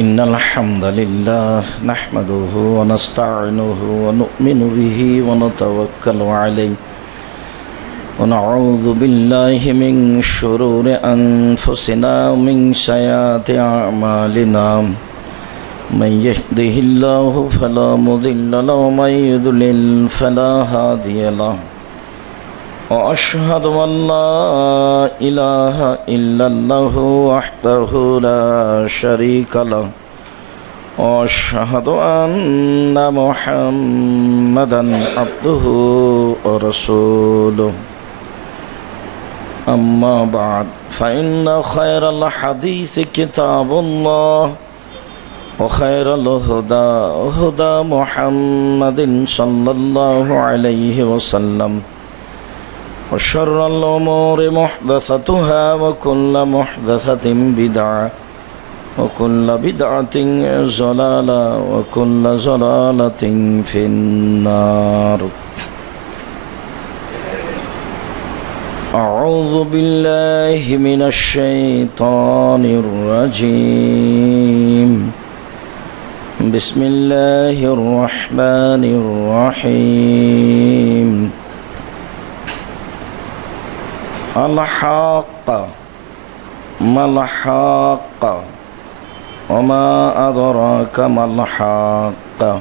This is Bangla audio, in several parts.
إن الحمد لله نحمده ونستعينه ونؤمن به ونتوكل عليه ونعوذ بالله من شرور أنفسنا ومن سيئات أعمالنا من يهده الله فلا مضل له ومن يضلل فلا هادي له وأشهد أن لا إله إلا الله وحده لا شريك له وأشهد أن محمدا عبده ورسوله أما بعد فإن خير الحديث كتاب الله وخير الهدى هدى محمد صلى الله عليه وسلم وشر الأمور محدثتها وكل محدثة بدعة وكل بدعة ضلالة وكل ضلالة في النار. أعوذ بالله من الشيطان الرجيم. بسم الله الرحمن الرحيم. الحاقة ما الحاقة وما أدراك ما الحاقة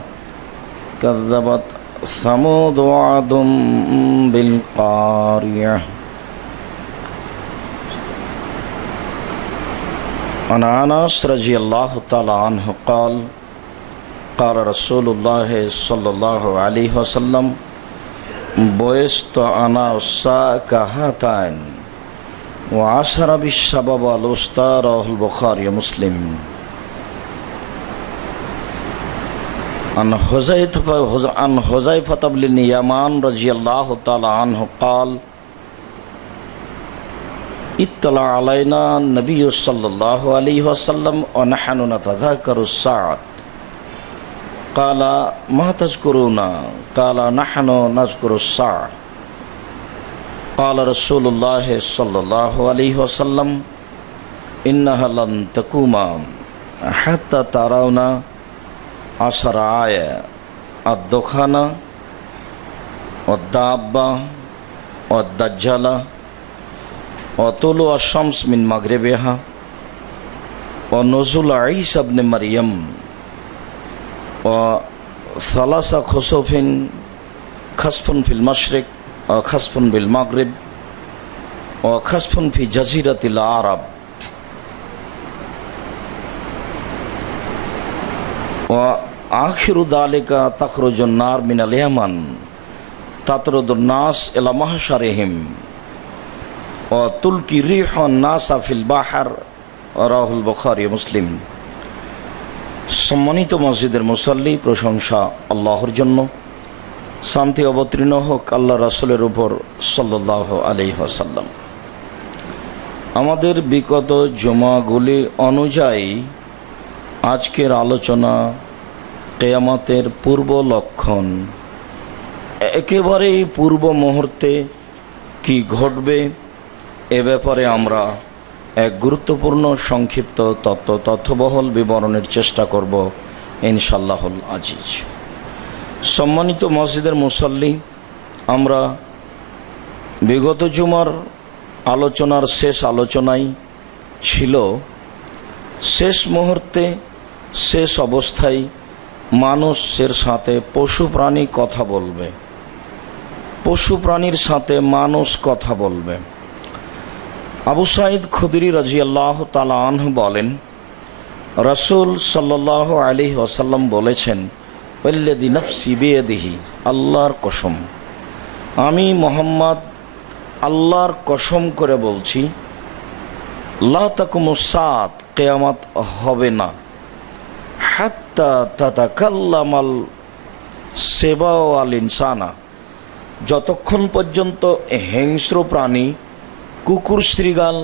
كذبت ثمود وعاد بالقارعة. عن أنس رضي الله تعالى عنه قال قال رسول الله صلى الله عليه وسلم بوست أنا الساك هاتين وعشر بالشباب الوسطى رواه البخاري ومسلم. عن حذيفة بن اليمان رضي الله تعالى عنه قال اطلع علينا النبي صلى الله عليه وسلم ونحن نتذاكر الساعة قال ما تذكرون؟ قال نحن نذكر الساعة. قال رسول الله صلى الله عليه وسلم إنها لن تقوم حتى ترون 10 آية الدخان والدابة والدجال وطلوع الشمس من مغربها ونزول عيسى بن مريم وثلاث خسوف خسف في المشرق وخسف بالمغرب وخسف في جزيرة العرب وآخر ذلك تخرج النار من اليمن تطرد الناس إلى محشرهم وتلقي ريح الناس في البحر رواه البخاري ومسلم. সম্মানিত মসজিদের মুসল্লি, প্রশংসা আল্লাহর জন্য, শান্তি অবতীর্ণ হোক আল্লাহ রাসূলের উপর সাল্লাল্লাহু আলাইহি ওয়াসাল্লাম। আমাদের বিগত জুমাগুলি অনুযায়ী আজকের আলোচনা কিয়ামতের পূর্ব লক্ষণ, একেবারেই পূর্ব মুহূর্তে কি ঘটবে এ ব্যাপারে আমরা এক গুরুত্বপূর্ণ সংক্ষিপ্ত তথ্যবহল বিবরণের চেষ্টা করব ইনশাআল্লাহুল আজিজ। সম্মানিত মসজিদের মুসল্লি, আমরা বিগত জুমার আলোচনার শেষ আলোচনায় ছিল শেষ মুহূর্তে শেষ অবস্থায় মানুষের সাথে পশু প্রাণী কথা বলবে, পশু প্রাণীর সাথে মানুষ কথা বলবে। আবু সাঈদ খুদরি রাদিয়াল্লাহু তাআলা আনহু বলেন, রাসূল সাল্লাল্লাহু আলাইহি ওয়াসাল্লাম বলেছেন, ওয়াল্লাযী নাফসি বিয়াদিহি, আল্লাহর কসম, আমি মুহাম্মদ আল্লাহর কসম করে বলছি, লা তাকুমুস সাআত, কিয়ামত হবে না, হাত্তা তাতাকাল্লামাল সিবা ওয়াল ইনসানা, যতক্ষণ পর্যন্ত হিংস্র প্রাণী, কুকুর, শৃগাল,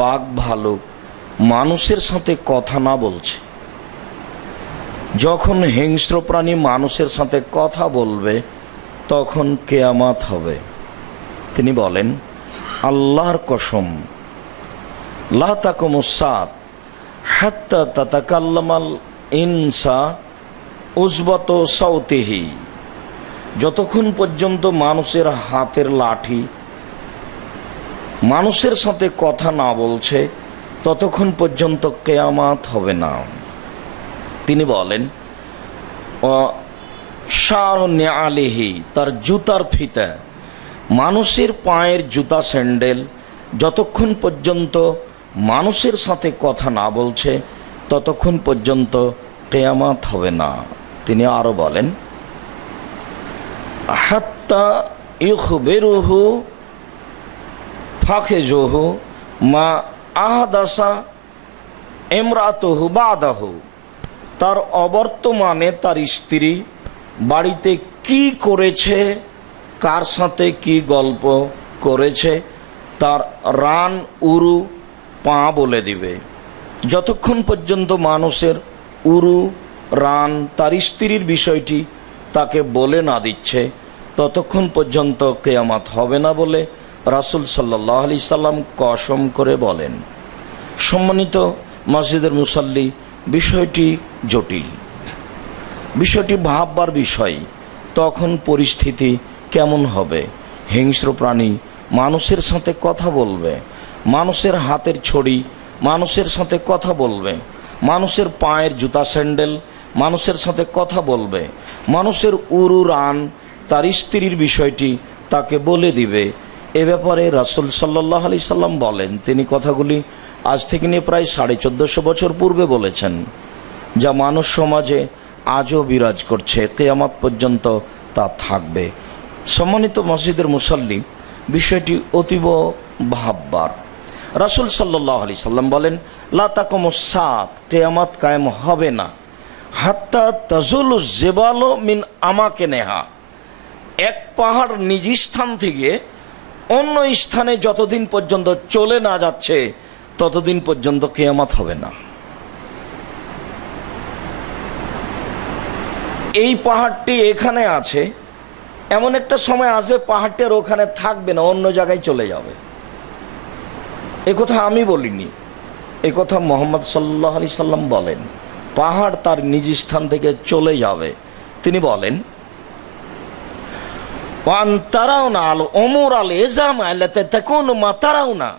বাঘ, ভালুক মানুষের সাথে কথা না বলছে। যখন হিংস্র প্রাণী মানুষের সাথে কথা বলবে তখন কিয়ামত হবে। তিনি বলেন, আল্লাহর কসম, লা তাকুমুস সাআত, হাত্তা তাতাকাল্লামাল ইনসা উজবত সাউতিহি, যতক্ষণ পর্যন্ত মানুষের হাতের লাঠি মানুষের সাথে কথা না বলছে ততক্ষণ পর্যন্ত কিয়ামত হবে না। তিনি বলেন শারনিআলিহি, তার জুতার ফিতা, মানুষের পায়ের জুতা স্যান্ডেল যতক্ষণ পর্যন্ত মানুষের সাথে কথা না বলছে ততক্ষণ পর্যন্ত কিয়ামত হবে না। তিনি আরো বলেন হাত্তা ইখবিরুহু ফাখিজুহু মা আহদাসা ইমরাতুহু বাদাহু, তার অবর্তমানে তার স্ত্রী বাড়িতে কি করেছে, কার সাথে কি গল্প করেছে, তার রান উরু পা বলে দিবে। যতক্ষণ পর্যন্ত মানুষের উরু রান তার স্ত্রীর বিষয়টি তাকে বলে না দিচ্ছে ততক্ষণ পর্যন্ত কিয়ামত হবে না বলে রাসূল সাল্লাল্লাহু আলাইহি সাল্লাম কসম করে বলেন। সম্মানিত মসজিদের মুসাল্লি, বিষয়টি জটিল, বিষয়টি ভাববার বিষয়। তখন পরিস্থিতি কেমন হবে? হিংস্র প্রাণী মানুষের সাথে কথা বলবে, মানুষের হাতের ছড়ি মানুষের সাথে কথা বলবে, মানুষের পায়ের জুতা স্যান্ডেল মানুষের সাথে কথা বলবে, মানুষের উরু রান তার স্ত্রীর বিষয়টি তাকে বলে দিবে। এ ব্যাপারে রাসূল সাল্লাল্লাহু আলাইহি সাল্লাম বলেন, তিনি কথাগুলি আজ থেকে নিয়ে প্রায় 1450 বছর পূর্বে বলেছেন, যা মানুষ সমাজে আজও বিরাজ করছে, কিয়ামত পর্যন্ত তা থাকবে। সম্মানিত মসজিদের মুসাল্লি, বিষয়টি অতীব ভাববার। রাসূল সাল্লাল্লাহু আলাইহি সাল্লাম বলেন লা তাকুমুস সাআত, কিয়ামত কায়েম হবে না হাত্তা তাজুলু জিবালু মিন আমাকিনিহা, এক পাহাড় নিজ স্থান থেকে অন্য স্থানে যতদিন পর্যন্ত চলে না যাচ্ছে ততদিন পর্যন্ত কিয়ামত হবে না। এই পাহাড়টি এখানে আছে, এমন একটা সময় আসবে পাহাড়টার ওখানে থাকবে না, অন্য জায়গায় চলে যাবে। এ কথা আমি বলিনি, এ কথা মুহাম্মদ সাল্লাল্লাহু আলাইহি সাল্লাম বলেন। পাহাড় তার নিজ স্থান থেকে চলে যাবে। তিনি বলেন ওয়ান তারাউনা আল উমুর আল ইজামা আল্লাতী তাকুনু মা তারাউনা,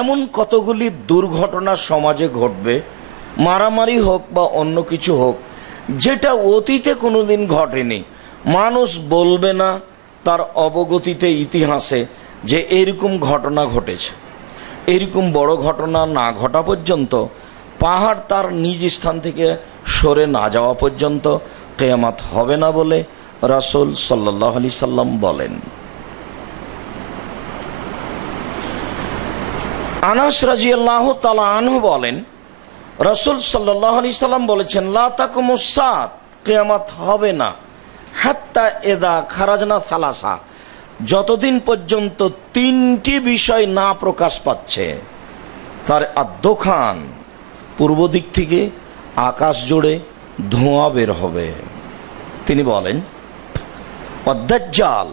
এমন কতগুলি দুর্ঘটনা সমাজে ঘটবে, মারামারি হোক বা অন্য কিছু হোক, যেটা অতীতে কোনোদিন ঘটেনি। মানুষ বলবে না তার অবগতিতে ইতিহাসে যে এরকম ঘটনা ঘটেছে। এরকম বড় ঘটনা না ঘটা পর্যন্ত, পাহাড় তার নিজ স্থান থেকে সরে না যাওয়া পর্যন্ত কিয়ামত হবে না বলে রাসূল সাল্লাল্লাহু আলাইহি সাল্লাম বলেন। আনাস রাদিয়াল্লাহু তাআলা আনহু বলেন, রাসূল সাল্লাল্লাহু আলাইহি সাল্লাম বলেছেন লা তাকুমুস সাআত, কিয়ামত হবে না হাত্তা ইযা খারাজনা সালাসা, যতদিন পর্যন্ত তিনটি বিষয় না প্রকাশ পাচ্ছে। তার আদ-দুখান, পূর্ব দিক থেকে আকাশ জুড়ে ধোঁয়া বের হবে। তিনি বলেন অদ-দাজ্জাল,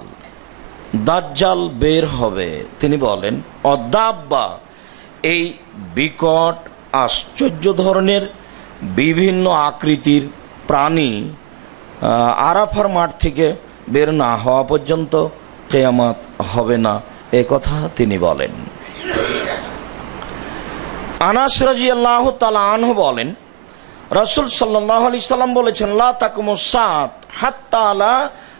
দাজ্জাল বের হবে। তিনি বলেন অদ-দাব্বা, এই বিকট আশ্চর্য ধরনের বিভিন্ন আকৃতির প্রাণী আরাফার মাঠ থেকে বের না হওয়া পর্যন্ত কিয়ামত হবে না, এ কথা তিনি বলেন। আনাস রাদিয়াল্লাহু তাআলা আনহু বলেন, রাসূল সাল্লাল্লাহু আলাইহি সাল্লাম বলেছেন লা তাকুমুস সাআত হাত্তা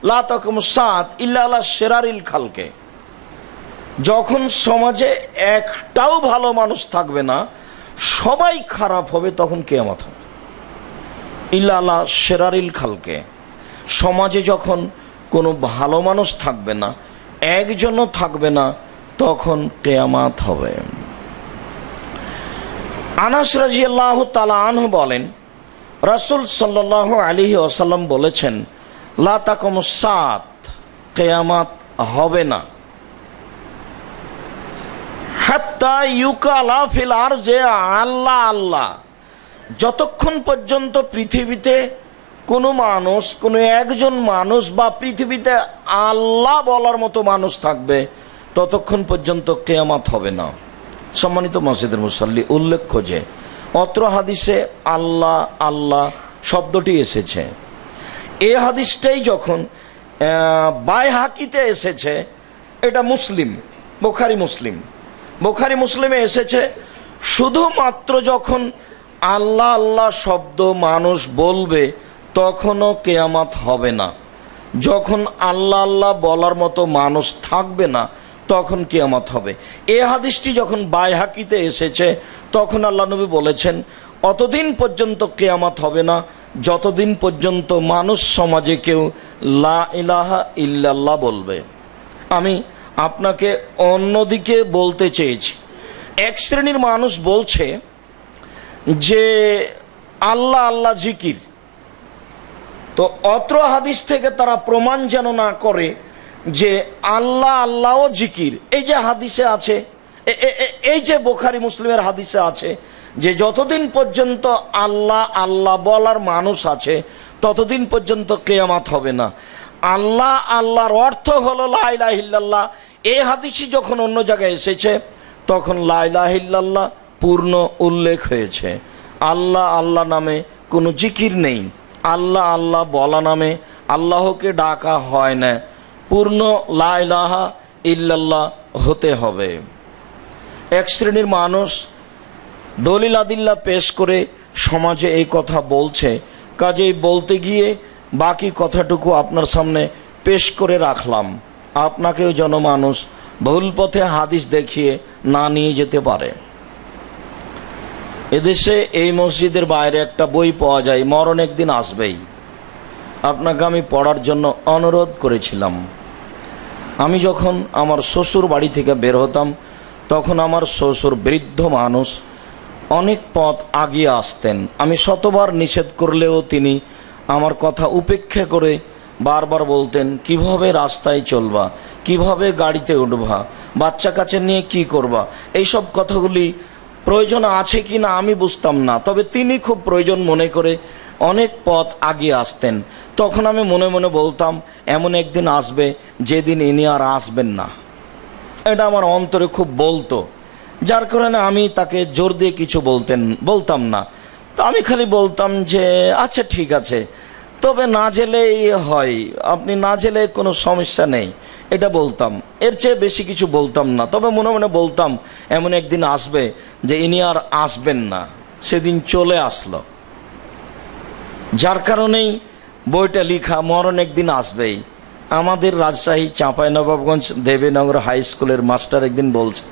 লা তাকুমুস সাআত ইল্লা আলা শিরারিল খালকে, যখন সমাজে একটাও ভালো মানুষ থাকবে না, সবাই খারাপ হবে, তখন কিয়ামত হবে। ইল্লা আলা শিরারিল খালকে, সমাজে যখন কোনো ভালো মানুষ থাকবে না, একজনও থাকবে না, তখন কিয়ামত হবে। আনাস রাদিয়াল্লাহু তাআলা আনহু বলেন, রাসূল সাল্লাল্লাহু আলাইহি ওয়াসাল্লাম বলেছেন লা তাকুমুস সাআত, কিয়ামত হবে না হাত্তা ইউকালা ফিল আরজে আল্লাহ আল্লাহ, যতক্ষণ পর্যন্ত পৃথিবীতে কোনো মানুষ, কোনো একজন মানুষ বা পৃথিবীতে আল্লাহ বলার মতো মানুষ থাকবে, ততক্ষণ পর্যন্ত কিয়ামত হবে না। সম্মানিত মসজিদের মুসাল্লি, উল্লেখ্য যে অত্র হাদিসে আল্লাহ আল্লাহ শব্দটি এসেছে। এই হাদিসটাই যখন বাইহাকিতে এসেছে, এটা মুসলিম, বুখারী মুসলিমে এসেছে, শুধুমাত্র যখন আল্লাহ আল্লাহ শব্দ মানুষ বলবে তখনও কিয়ামত হবে না। যখন আল্লাহ আল্লাহ বলার মতো মানুষ থাকবে না তখন কিয়ামত হবে। এই হাদিসটি যখন বাইহাকিতে এসেছে তখন আল্লাহ নবী বলেছেন, অতদিন পর্যন্ত কিয়ামত হবে না যতদিন পর্যন্ত মানুষ সমাজে কেউ লা ইলাহা ইল্লাল্লাহ বলবে। আমি আপনাকে অন্যদিকে বলতে চেয়েছি, এক শ্রেণীর মানুষ বলছে যে আল্লাহ আল্লাহ জিকির, তো অত্র হাদিস থেকে তারা প্রমাণ যেন না করে যে আল্লাহ আল্লাহও জিকির। এই যে হাদিসে আছে, এই যে বুখারী মুসলিমের হাদিসে আছে যে যতদিন পর্যন্ত আল্লাহ আল্লাহ বলার মানুষ আছে ততদিন পর্যন্ত কিয়ামত হবে না। আল্লাহ আল্লাহর অর্থ হলো লা ইলাহা ইল্লাল্লাহ। এই হাদিসই যখন অন্য জায়গায় এসেছে তখন লা ইলাহা ইল্লাল্লাহ পূর্ণ উল্লেখ হয়েছে। আল্লাহ আল্লাহ নামে কোনো জিকির নেই, আল্লাহ আল্লাহ বলা নামে আল্লাহকে ডাকা হয় না, পূর্ণ লা ইলাহা ইল্লাল্লাহ হতে হবে। এক শ্রেণীর মানুষ দলিল আদিল্লা পেশ করে সমাজে এই কথা বলছে, কাজেই বলতে গিয়ে বাকি কথাটুকু আপনার সামনে পেশ করে রাখলাম, আপনাকেও জনমানুষ ভুল পথে হাদিস দেখিয়ে না নিয়ে যেতে পারে। এদেশে এই মসজিদের বাইরে একটা বই পাওয়া যায়, মরণ একদিন আসবেই। আপনাকে আমি পড়ার জন্য অনুরোধ করেছিলাম। আমি যখন আমার শ্বশুর বাড়ি থেকে বের হতাম তখন আমার শ্বশুর বৃদ্ধ মানুষ, অনেক পথ আগিয়ে আসতেন। আমি শতবার নিষেধ করলেও তিনি আমার কথা উপেক্ষা করে বারবার বলতেন, কিভাবে রাস্তায় চলবা, কিভাবে গাড়িতে উঠবা, বাচ্চা কাচ্চা নিয়ে কি করবা। এইসব কথাগুলি প্রয়োজন আছে কি না আমি বুঝতাম না, তবে তিনি খুব প্রয়োজন মনে করে অনেক পথ আগিয়ে আসতেন। তখন আমি মনে মনে বলতাম, এমন একদিন আসবে যেদিন ইনি আর আসবেন না। এটা আমার অন্তরে খুব বলতো, যার কারণে আমি তাকে জোর দিয়ে কিছু বলতাম না। তো আমি খালি বলতাম যে আচ্ছা ঠিক আছে, তবে না জেলেই হয়, আপনি না জেলে কোনো সমস্যা নেই, এটা বলতাম। এর চেয়ে বেশি কিছু বলতাম না, তবে মনে মনে বলতাম এমন একদিন আসবে যে ইনি আর আসবেন না। সেদিন চলে আসলো, যার কারণেই বইটা লিখা, মরণ একদিন আসবেই। আমাদের রাজশাহী চাঁপাইনবাবগঞ্জ দেবীনগর হাই স্কুলের মাস্টার একদিন বলছে,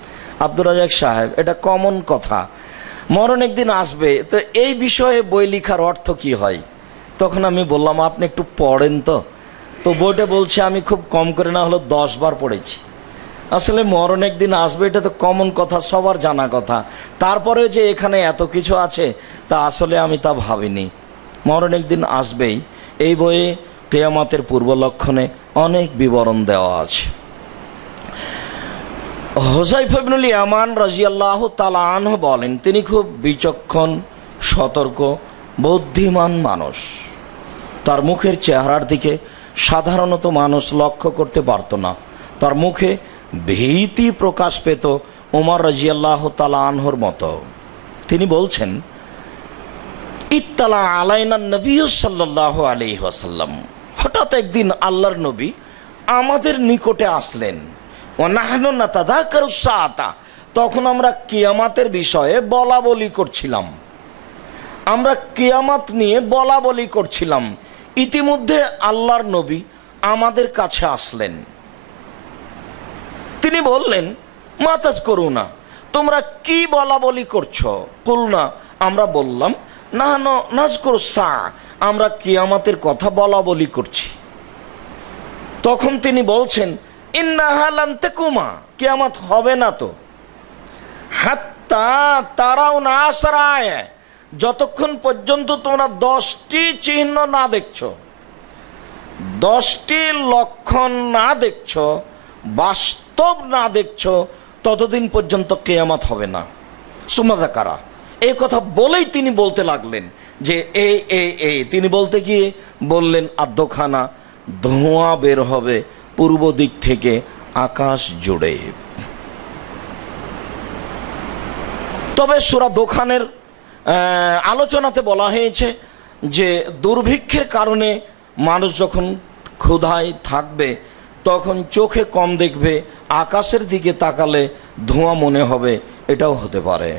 আব্দুর রাজাক সাহেব, এটা কমন কথা, মরণ একদিন আসবে, তো এই বিষয়ে বই লিখার অর্থ কি হয়? তখন আমি বললাম, আপনি একটু পড়েন তো বইটা বলছে আমি খুব কম করে না হলো 10 বার পড়েছি। আসলে মরণ একদিন আসবে এটা তো কমন কথা, সবার জানা কথা, তারপরে যে এখানে এত কিছু আছে তা আসলে আমি তা ভাবিনি। মরণ একদিন আসবেই, এই বইয়ে কিয়ামতের পূর্ব লক্ষণে অনেক বিবরণ দেওয়া আছে। হুযায়ফা ইবনুল ইয়ামান রাদিয়াল্লাহু তাআলা আনহু বলেন, তিনি খুব বিচক্ষণ, সতর্ক, বুদ্ধিমান মানুষ। তার মুখের চেহারার দিকে সাধারণত মানুষ লক্ষ্য করতে পারত না। তার মুখে ভীতি প্রকাশ পেত ওমর রাদিয়াল্লাহু তাআলা আনহুর মতো। তিনি বলছেন, ইত্তালা আলাইনা নবী সাল্লাল্লাহু আলাইহি ওয়াসাল্লাম, হঠাৎ একদিন আল্লাহর নবী আমাদের নিকটে আসলেন। ওয়া নাহনু নাতাযাকারু সাআতা, তখন আমরা কিয়ামতের বিষয়ে বলাবলি করছিলাম। আমরা কিয়ামত নিয়ে বলাবলি করছিলাম। ইতিমধ্যে আল্লাহর নবী আমাদের কাছে আসলেন। তিনি বললেন, মা তাযকুরুনা, তোমরা কি বলাবলি করছো? কুলনা, আমরা বললাম, নাহনু নাযকুরু সাআ, আমরা কিয়ামতের কথা বলাবলি করছি। তখন তিনি বলছেন, ইন্নাহা লান তাকুমা, কিয়ামত হবে না তো, হাত্তা তারাউনা আসরা আয়া, যতক্ষণ পর্যন্ত তোমরা 10টি চিহ্ন না দেখছো, 10টি লক্ষণ না দেখছো, বাস্তব না দেখছো, ততদিন পর্যন্ত কিয়ামত হবে না। সুম্মা যাকারা, এই কথা বলেই তিনি বলতে লাগলেন যে এই তিনি বলতে গিয়ে বললেন, আদ্যখানা, ধোঁয়া বের হবে পূর্ব দিক থেকে আকাশ জুড়ে। তবে সূরা দোখানের আলোচনাতে বলা হয়েছে যে দুর্ভিক্ষের কারণে মানুষ যখন ক্ষুধায় থাকবে তখন চোখে কম দেখবে, আকাশের দিকে তাকালে ধোঁয়া মনে হবে, এটাও হতে পারে।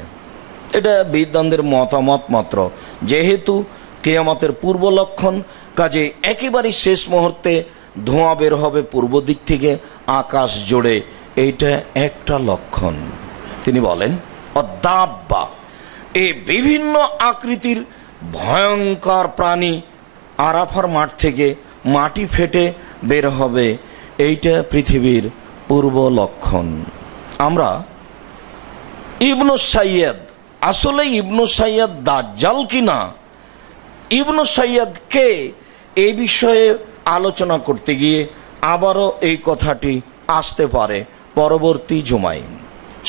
এটা বিদ্বানদের মতামত মাত্র। যেহেতু কিয়ামতের পূর্ব লক্ষণ, কাজে একেবারেই শেষ মুহূর্তে ধোঁয়া বের হবে পূর্ব দিক থেকে আকাশ জুড়ে, এইটা একটা লক্ষণ। তিনি বলেন অদাব্বা, এই বিভিন্ন আকৃতির ভয়ঙ্কর প্রাণী আরাফার মাঠ থেকে মাটি ফেটে বের হবে, এইটা পৃথিবীর পূর্ব লক্ষণ। আমরা ইবনু সাইয়্যিদ, আসলে ইবনু সাইয়্যিদ দাজ্জাল কিনা, ইবনু সাইয়্যিদ কে, এই বিষয়ে আলোচনা করতে গিয়ে আবারও এই কথাটি আসতে পারে পরবর্তী জুমায়।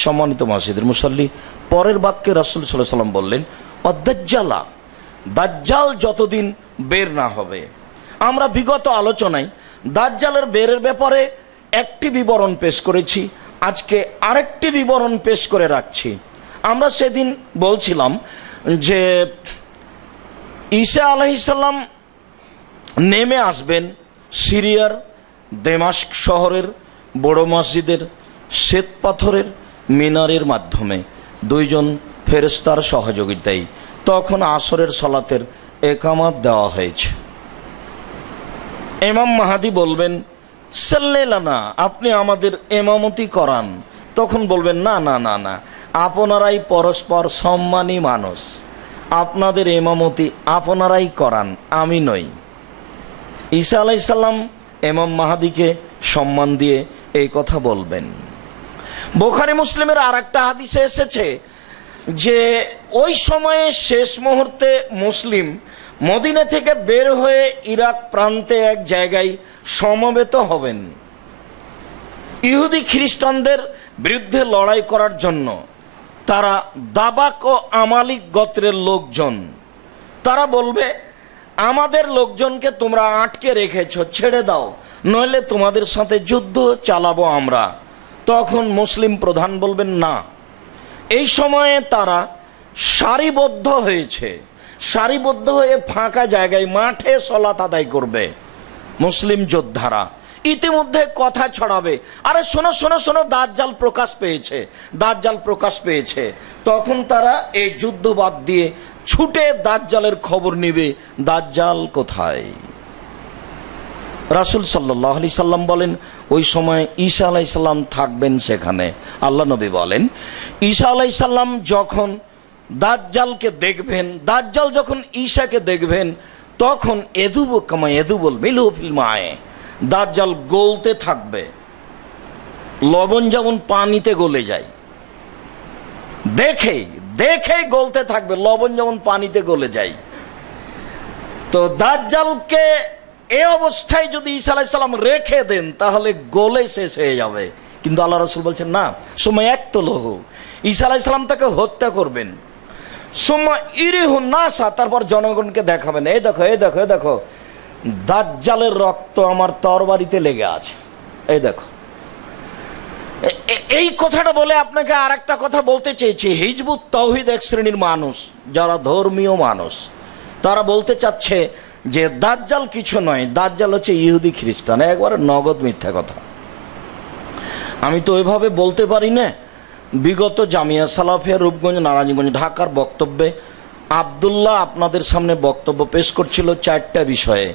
সম্মানিত মসজিদের মুসল্লি, পরের বাক্যে রাসূল সাল্লাল্লাহু আলাইহি ওয়াসাল্লাম বললেন অদাজ্জালা, দাজ্জাল যতদিন বের না হবে। আমরা বিগত আলোচনায় দাজ্জালের বেরের ব্যাপারে একটি বিবরণ পেশ করেছি, আজকে আরেকটি বিবরণ পেশ করে রাখছি। আমরা সেদিন বলছিলাম যে ঈসা আলাইহিস সালাম নেমে আসবেন সিরিয়ার দেমাস্ক শহরের বড় মসজিদের শ্বেত পাথরের মিনারের মাধ্যমে দুইজন ফেরেশতার সহযোগিতায়। তখন আসরের সালাতের একামত দেওয়া হয়েছে। ইমাম মাহাদি বলবেন সাল্লাল্লাহু, আপনি আমাদের ইমামতি করান। তখন বলবেন না না না না, আপনারাই পরস্পর সম্মানী মানুষ, আপনাদের ইমামতি আপনারাই করান, আমি নই। ঈসা আলাইহিস সালাম ইমাম মাহাদিকে সম্মান দিয়ে এই কথা বলবেন। বুখারী মুসলিমের আর একটা হাদিসে এসেছে যে ওই সময়ে শেষ মুহূর্তে মুসলিম মদিনা থেকে বের হয়ে ইরাক প্রান্তে এক জায়গায় সমবেত হবেন ইহুদি খ্রিস্টানদের বিরুদ্ধে লড়াই করার জন্য। তারা দাবাক ও আমালিক গোত্রের লোকজন, তারা বলবে আমাদের লোকজনকে তোমরা আটকে রেখেছ, ছেড়ে দাও, নইলে তোমাদের সাথে যুদ্ধ চালাবো আমরা। তখন মুসলিম প্রধান বলবেন না। এই সময়ে তারা সারিবদ্ধ হয়েছে, সারিবদ্ধ হয়ে ফাঁকা জায়গায় মাঠে সালাত আদায় করবে। মুসলিম যোদ্ধারা ইতিমধ্যে কথা ছড়াবে, আরে শোনো শোনো শোনো, দাজ্জাল প্রকাশ পেয়েছে, দাজ্জাল প্রকাশ পেয়েছে। তখন তারা এই যুদ্ধ বাদ দিয়ে ছুটে দাজ্জালের খবর নেবে, দাজ্জাল কোথায়। রাসূল সাল্লাল্লাহু আলাইহি সাল্লাম বলেন ওই সময় ঈসা আলাইহিস সালাম থাকবেন সেখানে। আল্লাহ নবী বলেন ঈসা আলাইহিস সালাম যখন দাজ্জালকে দেখবেন, দাজ্জাল যখন ঈসাকে দেখবেন, তখন এদুবু কামা এদুবুল মিলু ফিল মায়ে, দাজ্জাল গলতে থাকবে, লবণ যেমন পানিতে গলে যায়, দেখে দেখে গলতে থাকবে, লবণ যেমন পানিতে গলে যায়। তো দাজ্জালকে এই অবস্থায় যদি ঈসা আলাইহিস সালাম রেখে দেন তাহলে গলে শেষ হয়ে যাবে। কিন্তু আল্লাহ রাসূল বলছেন না, সময় একতলহ, ঈসা আলাইহিস সালাম তাকে হত্যা করবেন। সময় ইরিহু নাসা, তারপর জনগণকে দেখাবেন, এই দেখো এই দেখো এই দেখো, দাজ্জালের রক্ত আমার তরবারিতে লেগে আছে, এই দেখো। এই কথাটা বলে আপনাকে আর একটা কথা বলতে চেয়েছি। হিজবুত তাওহীদ এক শ্রেণীর মানুষ, যারা ধর্মীয় মানুষ, তারা বলতে চাচ্ছে যে দাজ্জাল কিছু নয়, দাজ্জাল হচ্ছে ইহুদি খ্রিস্টান। একবারে নগদ মিথ্যা কথা। আমি তো ওইভাবে বলতে পারি না। বিগত জামিয়া সালাফিয়া রূপগঞ্জ নারায়ণগঞ্জ ঢাকার বক্তব্যে আব্দুল্লাহ আপনাদের সামনে বক্তব্য পেশ করছিল 4টা বিষয়ে।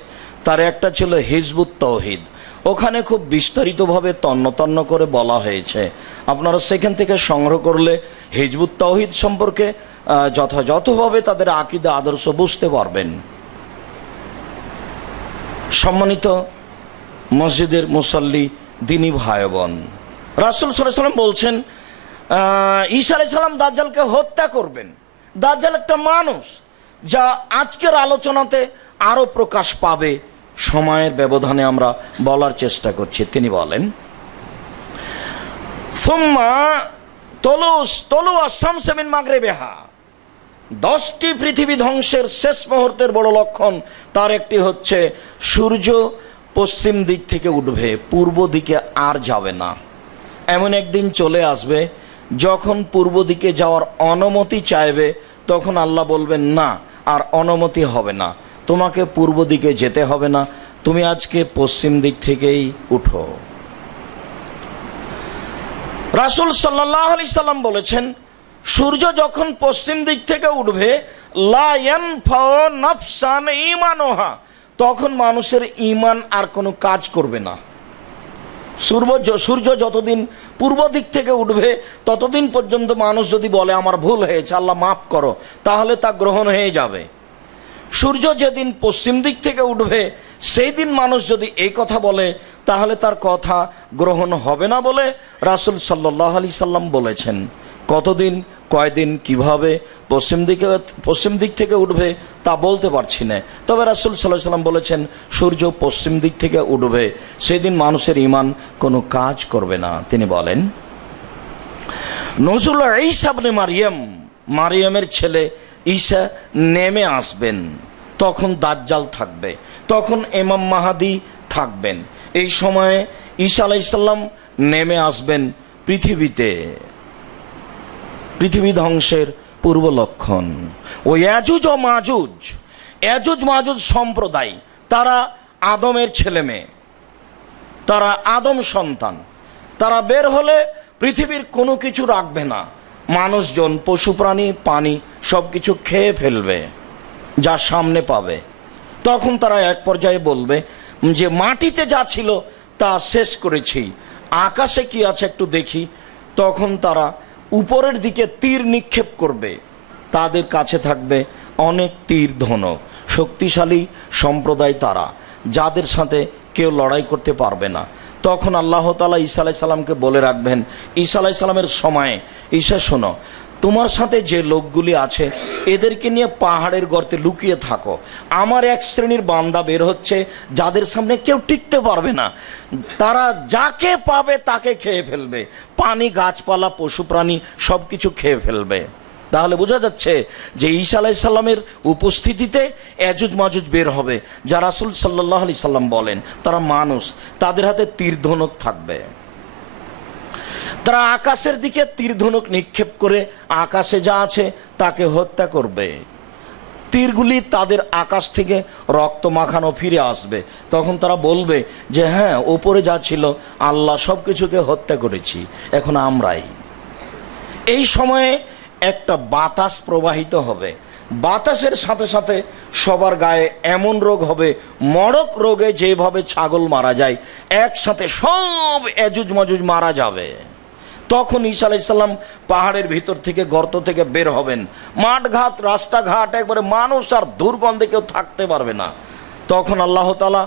তার একটা ছিল হিজবুত তাওহীদ, ওখানে খুব বিস্তারিতভাবে তন্ন তন্ন করে বলা হয়েছে। আপনারা সেখান থেকে সংগ্রহ করলে হিজবুত তাওহীদ সম্পর্কে যথাযথভাবে তাদের আকীদা আদর্শ বুঝতে পারবেন। সম্মানিত মসজিদের মুসল্লি, দিনী ভাই বোন, রাসূল সাল্লাল্লাহু আলাইহি ওয়াসাল্লাম বলছেন ঈসা আলাইহিস সালাম দাজ্জালকে হত্যা করবেন। দাজ্জাল একটা মানুষ, যা আজকের আলোচনাতে আরো প্রকাশ পাবে। সময়ের ব্যবধানে আমরা বলার চেষ্টা করছি। তিনি বলেন সুম্মা তলু আশ-শামসু মিন মাগরিবিহা, 10টি পৃথিবী ধ্বংসের শেষ মুহূর্তের বড় লক্ষণ, তার একটি হচ্ছে সূর্য পশ্চিম দিক থেকে উঠবে, পূর্ব দিকে আর যাবে না। এমন একদিন চলে আসবে যখন পূর্ব দিকে যাওয়ার অনুমতি চাইবে তখন আল্লাহ বলবেন না, আর অনুমতি হবে না, তোমাকে পূর্ব দিকে যেতে হবে না, তুমি আজকে পশ্চিম দিক থেকেই উঠো। রাসূল সাল্লাল্লাহু আলাইহি সাল্লাম বলেছেন, সূর্য যখন পশ্চিম দিক থেকে উঠবে, লা ইয়ানফাউ নাফসান ঈমানুহা, তখন মানুষের ঈমান আর কোনো কাজ করবে না। সূর্য যতদিন পূর্ব দিক থেকে উঠবে ততদিন পর্যন্ত মানুষ যদি বলে আমার ভুল হয়েছে, আল্লাহ মাফ করো, তাহলে তা গ্রহণ হয়ে যাবে। সূর্য যেদিন পশ্চিম দিক থেকে উঠবে সেই দিন মানুষ যদি এই কথা বলে তাহলে তার কথা গ্রহণ হবে না বলে রাসূল সাল্লাল্লাহু আলাইহি সাল্লাম বলেছেন। কতদিন, কয়দিন, কিভাবে পশ্চিম দিক থেকে উঠবে তা বলতে পারছি না, তবে রাসূল সাল্লাল্লাহু আলাইহি সাল্লাম বলেছেন সূর্য পশ্চিম দিক থেকে উঠবে, সেদিন মানুষের ঈমান কোনো কাজ করবে না। তিনি বলেন, নজুল ঈসা ইবনে মারইয়াম, মারইয়ামের ছেলে ঈসা নেমে আসবেন, তখন দাজ্জাল থাকবে, তখন ইমাম মাহদী থাকবেন। এই সময়ে ঈসা আলাইহিস সালাম নেমে আসবেন পৃথিবীতে, পৃথিবী ধ্বংসের পূর্ব লক্ষণ। ও ইয়াজুজ ও মাজুজ, ইয়াজুজ মাজুজ সম্প্রদায়, তারা আদমের ছেলে মেয়ে, তারা আদম সন্তান। তারা বের হলে পৃথিবীর কোনো কিছু রাখবে না, মানুষজন, পশু প্রাণী, পানি সব কিছু খেয়ে ফেলবে যা সামনে পাবে। তখন তারা এক পর্যায়ে বলবে যে মাটিতে যা ছিল তা শেষ করেছি, আকাশে কি আছে একটু দেখি। তখন তারা উপরের দিকে তীর নিক্ষেপ করবে, তাদের কাছে থাকবে অনেক তীর ধনুক, শক্তিশালী সম্প্রদায় তারা, যাদের সাথে কেউ লড়াই করতে পারবে না। তখন আল্লাহ তাআলা ঈসা আলাইহিস সালামকে বলে রাখবেন, ঈসা আলাইহিস সালামের সময়ে, ঈসা শোনো, তোমার সাথে যে লোকগুলি আছে এদেরকে নিয়ে পাহাড়ের গর্তে লুকিয়ে থাকো, আমার এক শ্রেণীর বান্দা বের হচ্ছে যাদের সামনে কেউ টিকতে পারবে না, তারা যাকে পাবে তাকে খেয়ে ফেলবে, পানি, গাছপালা, পশু প্রাণী সব কিছু খেয়ে ফেলবে। তাহলে বোঝা যাচ্ছে যে ঈসা আলাইহিস সালামের উপস্থিতিতে ইয়াজুজ মাজুজ বের হবে, যা রাসূল সাল্লাল্লাহু আলাইহি সাল্লাম বলেন তারা মানুষ, তাদের হাতে তীর ধনুক থাকবে। তারা আকাশের দিকে তীর ধনুক নিক্ষেপ করে আকাশে যা আছে তাকে হত্যা করবে। তীরগুলি তাদের আকাশ থেকে রক্ত মাখানো ফিরে আসবে। তখন তারা বলবে যে হ্যাঁ, ওপরে যা ছিল আল্লাহ সব কিছুকে হত্যা করেছি, এখন আমরাই। এই সময়ে একটা বাতাস প্রবাহিত হবে, বাতাসের সাথে সাথে সবার গায়ে এমন রোগ হবে, মড়ক রোগে যেভাবে ছাগল মারা যায়, একসাথে সব ইয়াজুজ মাজুজ মারা যাবে। তখন ঈসা আলাইহিস সালাম পাহাড়ের ভিতর থেকে, গর্ত থেকে বের হবেন, মাঠঘাট, রাস্তাঘাট একবারে মানুষ আর দুর্গন্ধে কেউ থাকতে পারবে না। তখন আল্লাহ তাআলা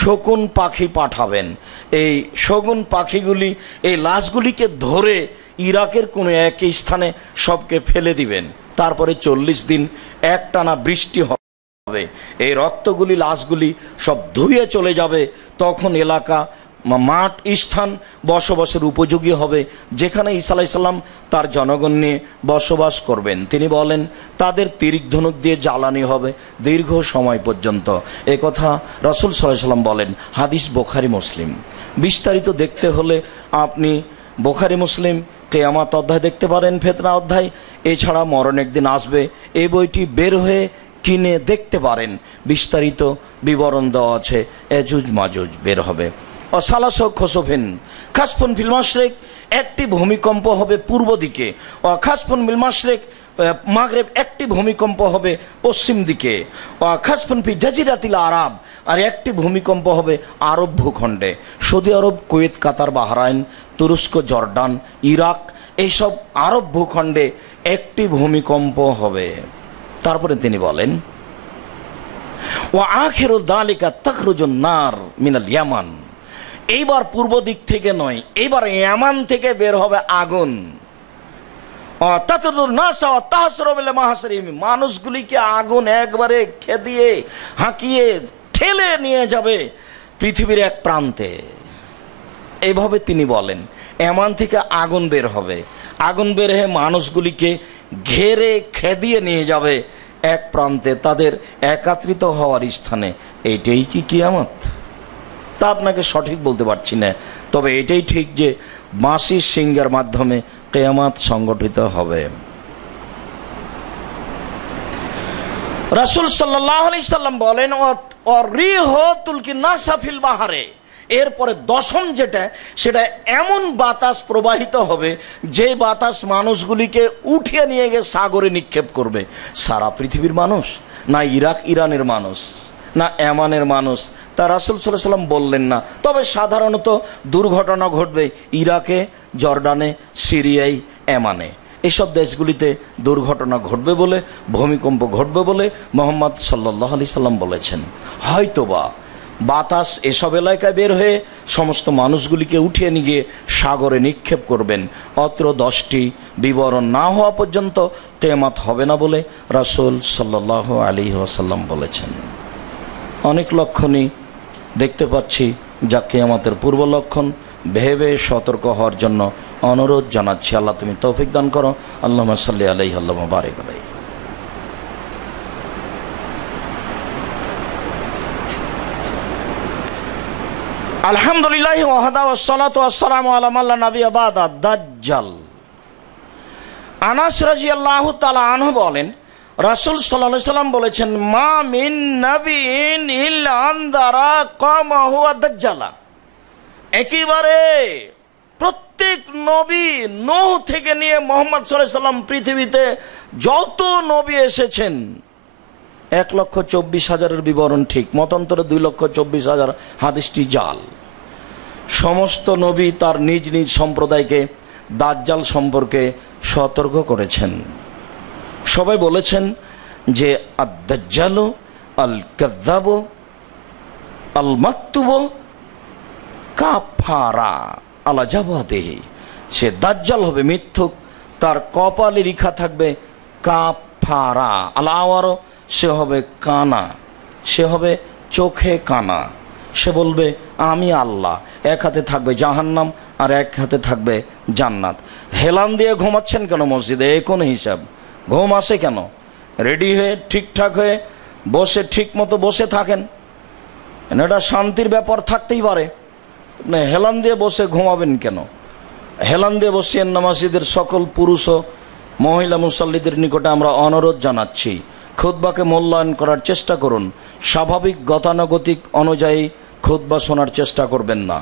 শকুন পাখি পাঠাবেন, এই শকুন পাখিগুলি এই লাশগুলিকে ধরে ইরাকের কোনো এক স্থানে সবকে ফেলে দিবেন। তারপরে 40 দিন একটানা বৃষ্টি হবে, এই রক্তগুলি, লাশগুলি সব ধুয়ে চলে যাবে। তখন এলাকা, মাঠ, স্থান বসবাসের উপযোগী হবে, যেখানে ঈসা আলাইহিস সালাম তার জনগণ নিয়ে বসবাস করবেন। তিনি বলেন তাদের তীর ধনুক দিয়ে জ্বালানি হবে দীর্ঘ সময় পর্যন্ত। এ কথা রাসূল সাল্লাল্লাহু আলাইহি সাল্লাম বলেন। হাদিস বুখারী মুসলিম। বিস্তারিত দেখতে হলে আপনি বুখারী মুসলিম কিয়ামত অধ্যায় দেখতে পারেন, ফিতনা অধ্যায়, এছাড়া মরণ একদিন আসবে এই বইটি বের হয়ে কিনে দেখতে পারেন, বিস্তারিত বিবরণ দেওয়া আছে। ইয়াজুজ মাজুজ বের হবে। অসালাস খসফিন খাসফুন ফিল মাশরিক, একটি ভূমিকম্প হবে পূর্ব দিকে। খাসফুন ফিল মাশরিক মাগরিব, একটি ভূমিকম্প হবে পশ্চিম দিকে। খাসফুন ফি জাজিরাতিল আরব, আর একটি ভূমিকম্প হবে আরব ভূখণ্ডে, সৌদি আরব, কুয়েত, কাতার, বাহরাইন, তুরস্ক, জর্ডান, ইরাক, এইসব আরব ভূখণ্ডে একটি ভূমিকম্প হবে। তারপরে তিনি বলেন ওয়া আখিরু যালিকা তাখরুজুন নার মিনাল ইয়ামান, এইবার পূর্ব দিক থেকে নয়, এইবার ইয়ামান থেকে বের হবে আগুন। মানুষগুলিকে আগুন একবারে খেদিয়ে হাঁকিয়ে ঠেলে নিয়ে যাবে পৃথিবীর এক প্রান্তে। এইভাবে তিনি বলেন ইয়ামান থেকে আগুন বের হবে, আগুন বের হয়ে মানুষগুলিকে ঘেরে খেদিয়ে নিয়ে যাবে এক প্রান্তে, তাদের একত্রিত হওয়ার স্থানে। এইটাই কি কিয়ামত? তা আপনাকে সঠিক বলতে পারছি না, তবে এটাই ঠিক যে বাঁশির সিংহের মাধ্যমে কিয়ামত সংগঠিত হবে। রাসূল সাল্লাল্লাহু আলাইহি সাল্লাম বলেন অরিহ তুলকি নাসাফিল বাহারে, এরপরে দশম যেটা, সেটা এমন বাতাস প্রবাহিত হবে যে বাতাস মানুষগুলিকে উঠিয়ে নিয়ে গিয়ে সাগরে নিক্ষেপ করবে। সারা পৃথিবীর মানুষ, না ইরাক ইরানের মানুষ, না এমানের মানুষ, তা রাসূল সাল্লাল্লাহু আলাইহি সাল্লাম বললেন না। তবে সাধারণত দুর্ঘটনা ঘটবে ইরাকে, জর্ডানে, সিরিয়ায়, এমানে, এসব দেশগুলিতে দুর্ঘটনা ঘটবে বলে, ভূমিকম্প ঘটবে বলে মুহাম্মদ সাল্লাল্লাহু আলাইহি সাল্লাম বলেছেন। হয়তোবা বাতাস এসব এলাকায় বের হয়ে সমস্ত মানুষগুলিকে উঠিয়ে নিয়ে গিয়ে সাগরে নিক্ষেপ করবেন। অত্র 10টি বিবরণ না হওয়া পর্যন্ত কিয়ামত হবে না বলে রাসূল সাল্লাল্লাহু আলাইহি ওয়াসাল্লাম বলেছেন। অনেক লক্ষণই দেখতে পাচ্ছি যা কিয়ামতের পূর্ব লক্ষণ। ভেবে সতর্ক হওয়ার জন্য অনুরোধ জানাচ্ছি। আল্লাহ তুমি তৌফিক দান করো। আল্লাহুম্মা সাল্লি আলাইহি আল্লাহুম্মা বারিক আলাইহি। আলহামদুলিল্লাহ ওয়াহদা ওয়াসসালাতু ওয়াসসালামু আলা মান লা নাবিয়্যা বাদা। দাজ্জাল। আনাস রাদিয়াল্লাহু তাআলা আনহু বলেন, রাসূল সাল্লাল্লাহু আলাইহি সাল্লাম বলেছেন, মা মিন নাবিয়্যিন ইল্লা আনযারা কওমাহু আদ-দাজ্জালা। একেবারে প্রত্যেক নবী, নূহ থেকে নিয়ে মুহাম্মদ সাল্লাল্লাহু আলাইহি সাল্লাম পৃথিবীতে যত নবী এসেছেন, 1,24,000 বিবরণ ঠিক, মতান্তরে 2,24,000, হাদিসটি জাল। সমস্ত নবী তার নিজ নিজ সম্প্রদায়কে দাজ্জাল সম্পর্কে সতর্ক করেছেন। সবাই বলেছেন যে আদ-দাজ্জালু আল কাযযাবু আল মাকতুবু কাফারা আলা জাওয়াদিহি। সে দাজ্জাল হবে মিথ্যুক, তার কপালে লেখা থাকবে কাফারা আলা আওয়ারো, সে হবে কানা, সে হবে চোখে কানা। সে বলবে আমি আল্লাহ, এক হাতে থাকবে জাহান্নাম আর এক হাতে থাকবে জান্নাত। হেলান দিয়ে ঘুমাচ্ছেন কেন মসজিদে? এ কোন হিসাব? ঘুম আসে কেন? রেডি হয়ে ঠিকঠাক হয়ে বসে ঠিক মতো বসে থাকেন, এটা শান্তির ব্যাপার থাকতেই পারে। আপনি হেলান দিয়ে বসে ঘুমাবেন কেন? হেলান দিয়ে বসিয়েন না। মসজিদের সকল পুরুষ ও মহিলা মুসাল্লিদের নিকটে আমরা অনুরোধ জানাচ্ছি, খুতবাকে মূল্যায়ন করার চেষ্টা করুন। স্বাভাবিক গতানুগতিক অনুযায়ী খুতবা শোনার চেষ্টা করবেন না।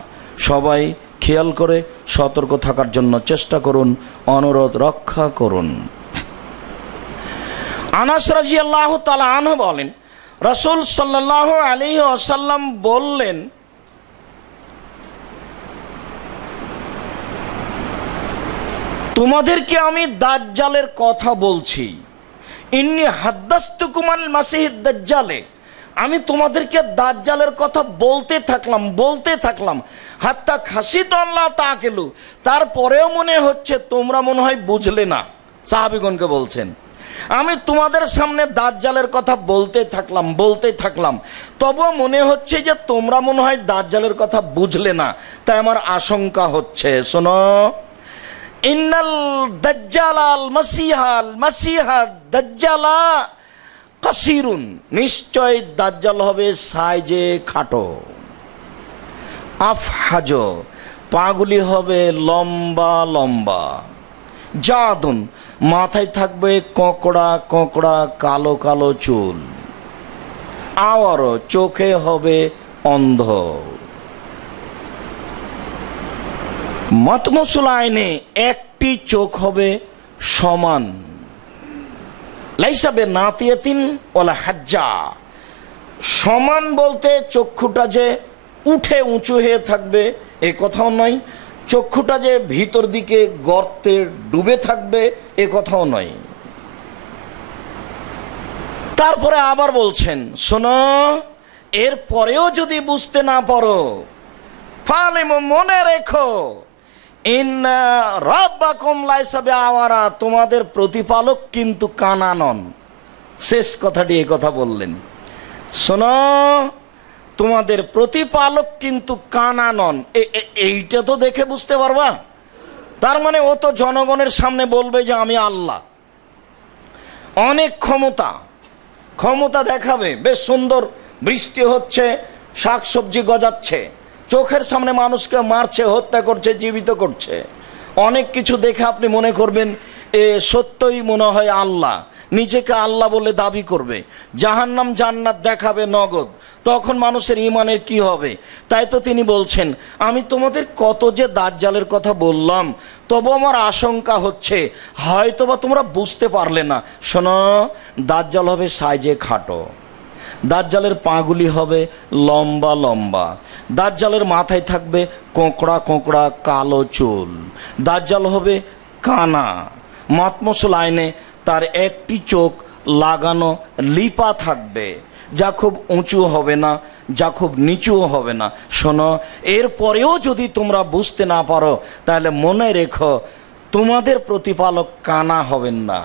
সবাই খেয়াল করে সতর্ক থাকার জন্য চেষ্টা করুন, অনুরোধ রক্ষা করুন। আনাস রাদিয়াল্লাহু তাআলা আনহু বলেন, রাসূল সাল্লাল্লাহু আলাইহি ওয়াসাল্লাম বললেন, তোমাদেরকে আমি দাজ্জালের কথা বলছি। ইন্নী হাদ্দাসতুকুম আল মাসিহিদ দাজ্জালে, আমি তোমাদেরকে দাজ্জালের কথা বলতে থাকলাম হাত্তা খাসিত আল্লাহ তাআকিলু, তারপরেও মনে হচ্ছে তোমরা মনে হয় বুঝলে না। সাহাবীগণকে বলছেন, আমি তোমাদের সামনে দাজ্জালের কথা বলতে থাকলাম, তবুও মনে হচ্ছে যে তোমরা মনে হয় দাজ্জালের কথা বুঝলে না। তাই আমার আশঙ্কা হচ্ছে, শোনো, ইন্নাল দাজ্জালাল মাসিহা দাজ্জালা কাসিরুন, নিশ্চয় দাজ্জাল হবে সাইজে খাটো, আফহাজ, পাগুলি হবে লম্বা লম্বা, জাদুন, মাথায় থাকবে কোঁকড়া কালো কালো চুল, আওয়ার, চোখে হবে অন্ধ, মাতমুসুল আইনে, একটি চোখ হবে সমান, লাইসা বে নাতিয়াতিন ওয়ালা হাজ্জা, সমান বলতে চক্ষুটা যে উঠে উঁচু হয়ে থাকবে এ কথাও নয়, চক্ষুটা যে ভিতর দিকে গর্তে ডুবে থাকবে এ কথাও নয়। তারপরে আবার বলছেন, শোনো, এর পরেও যদি বুঝতে না পারো, ফালিমু, মনে রেখো, ইন্না রাব্বাকুম লাইসা বিআওয়ারা, তোমাদের প্রতিপালক কিন্তু কানা নন। শেষ কথাটি এই কথা বললেন, শোনো, তোমাদের প্রতিপালক কিন্তু কানা নন। এইটা তো দেখে বুঝতে পারবা। তার মানে ও তো জনগণের সামনে বলবে যে আমি আল্লাহ, অনেক ক্ষমতা দেখাবে, বেশ সুন্দর বৃষ্টি হচ্ছে, শাকসবজি গজাচ্ছে, চোখের সামনে মানুষকে মারছে, হত্যা করছে, জীবিত করছে, অনেক কিছু দেখে আপনি মনে করবেন এ সত্যই মনে হয় আল্লাহ। নিজেকে আল্লাহ বলে দাবি করবে, জাহান্নাম জান্নাত দেখাবে নগদ, তখন মানুষের ঈমানের কি হবে? তাই তো তিনি বলছেন, আমি তোমাদের কত যে দাজ্জালের কথা বললাম, তবু আমার আশঙ্কা হচ্ছে হয়তোবা তোমরা বুঝতে পারলে না। শোনো, দাজ্জাল হবে সাইজে খাটো, দাজ্জালের পাগুলি হবে লম্বা লম্বা, দাজ্জালের মাথায় থাকবে কোঁকড়া কোঁকড়া কালো চুল, দাজ্জাল হবে কানা, মাতমসল আইনে তার একটি চোখ লাগানো লিপা থাকবে, যা খুব উঁচু হবে না, যা খুব নিচুও হবে না। শোনো, এরপরেও যদি তোমরা বুঝতে না পারো তাহলে মনে রেখো, তোমাদের প্রতিপালক কানা হবেন না,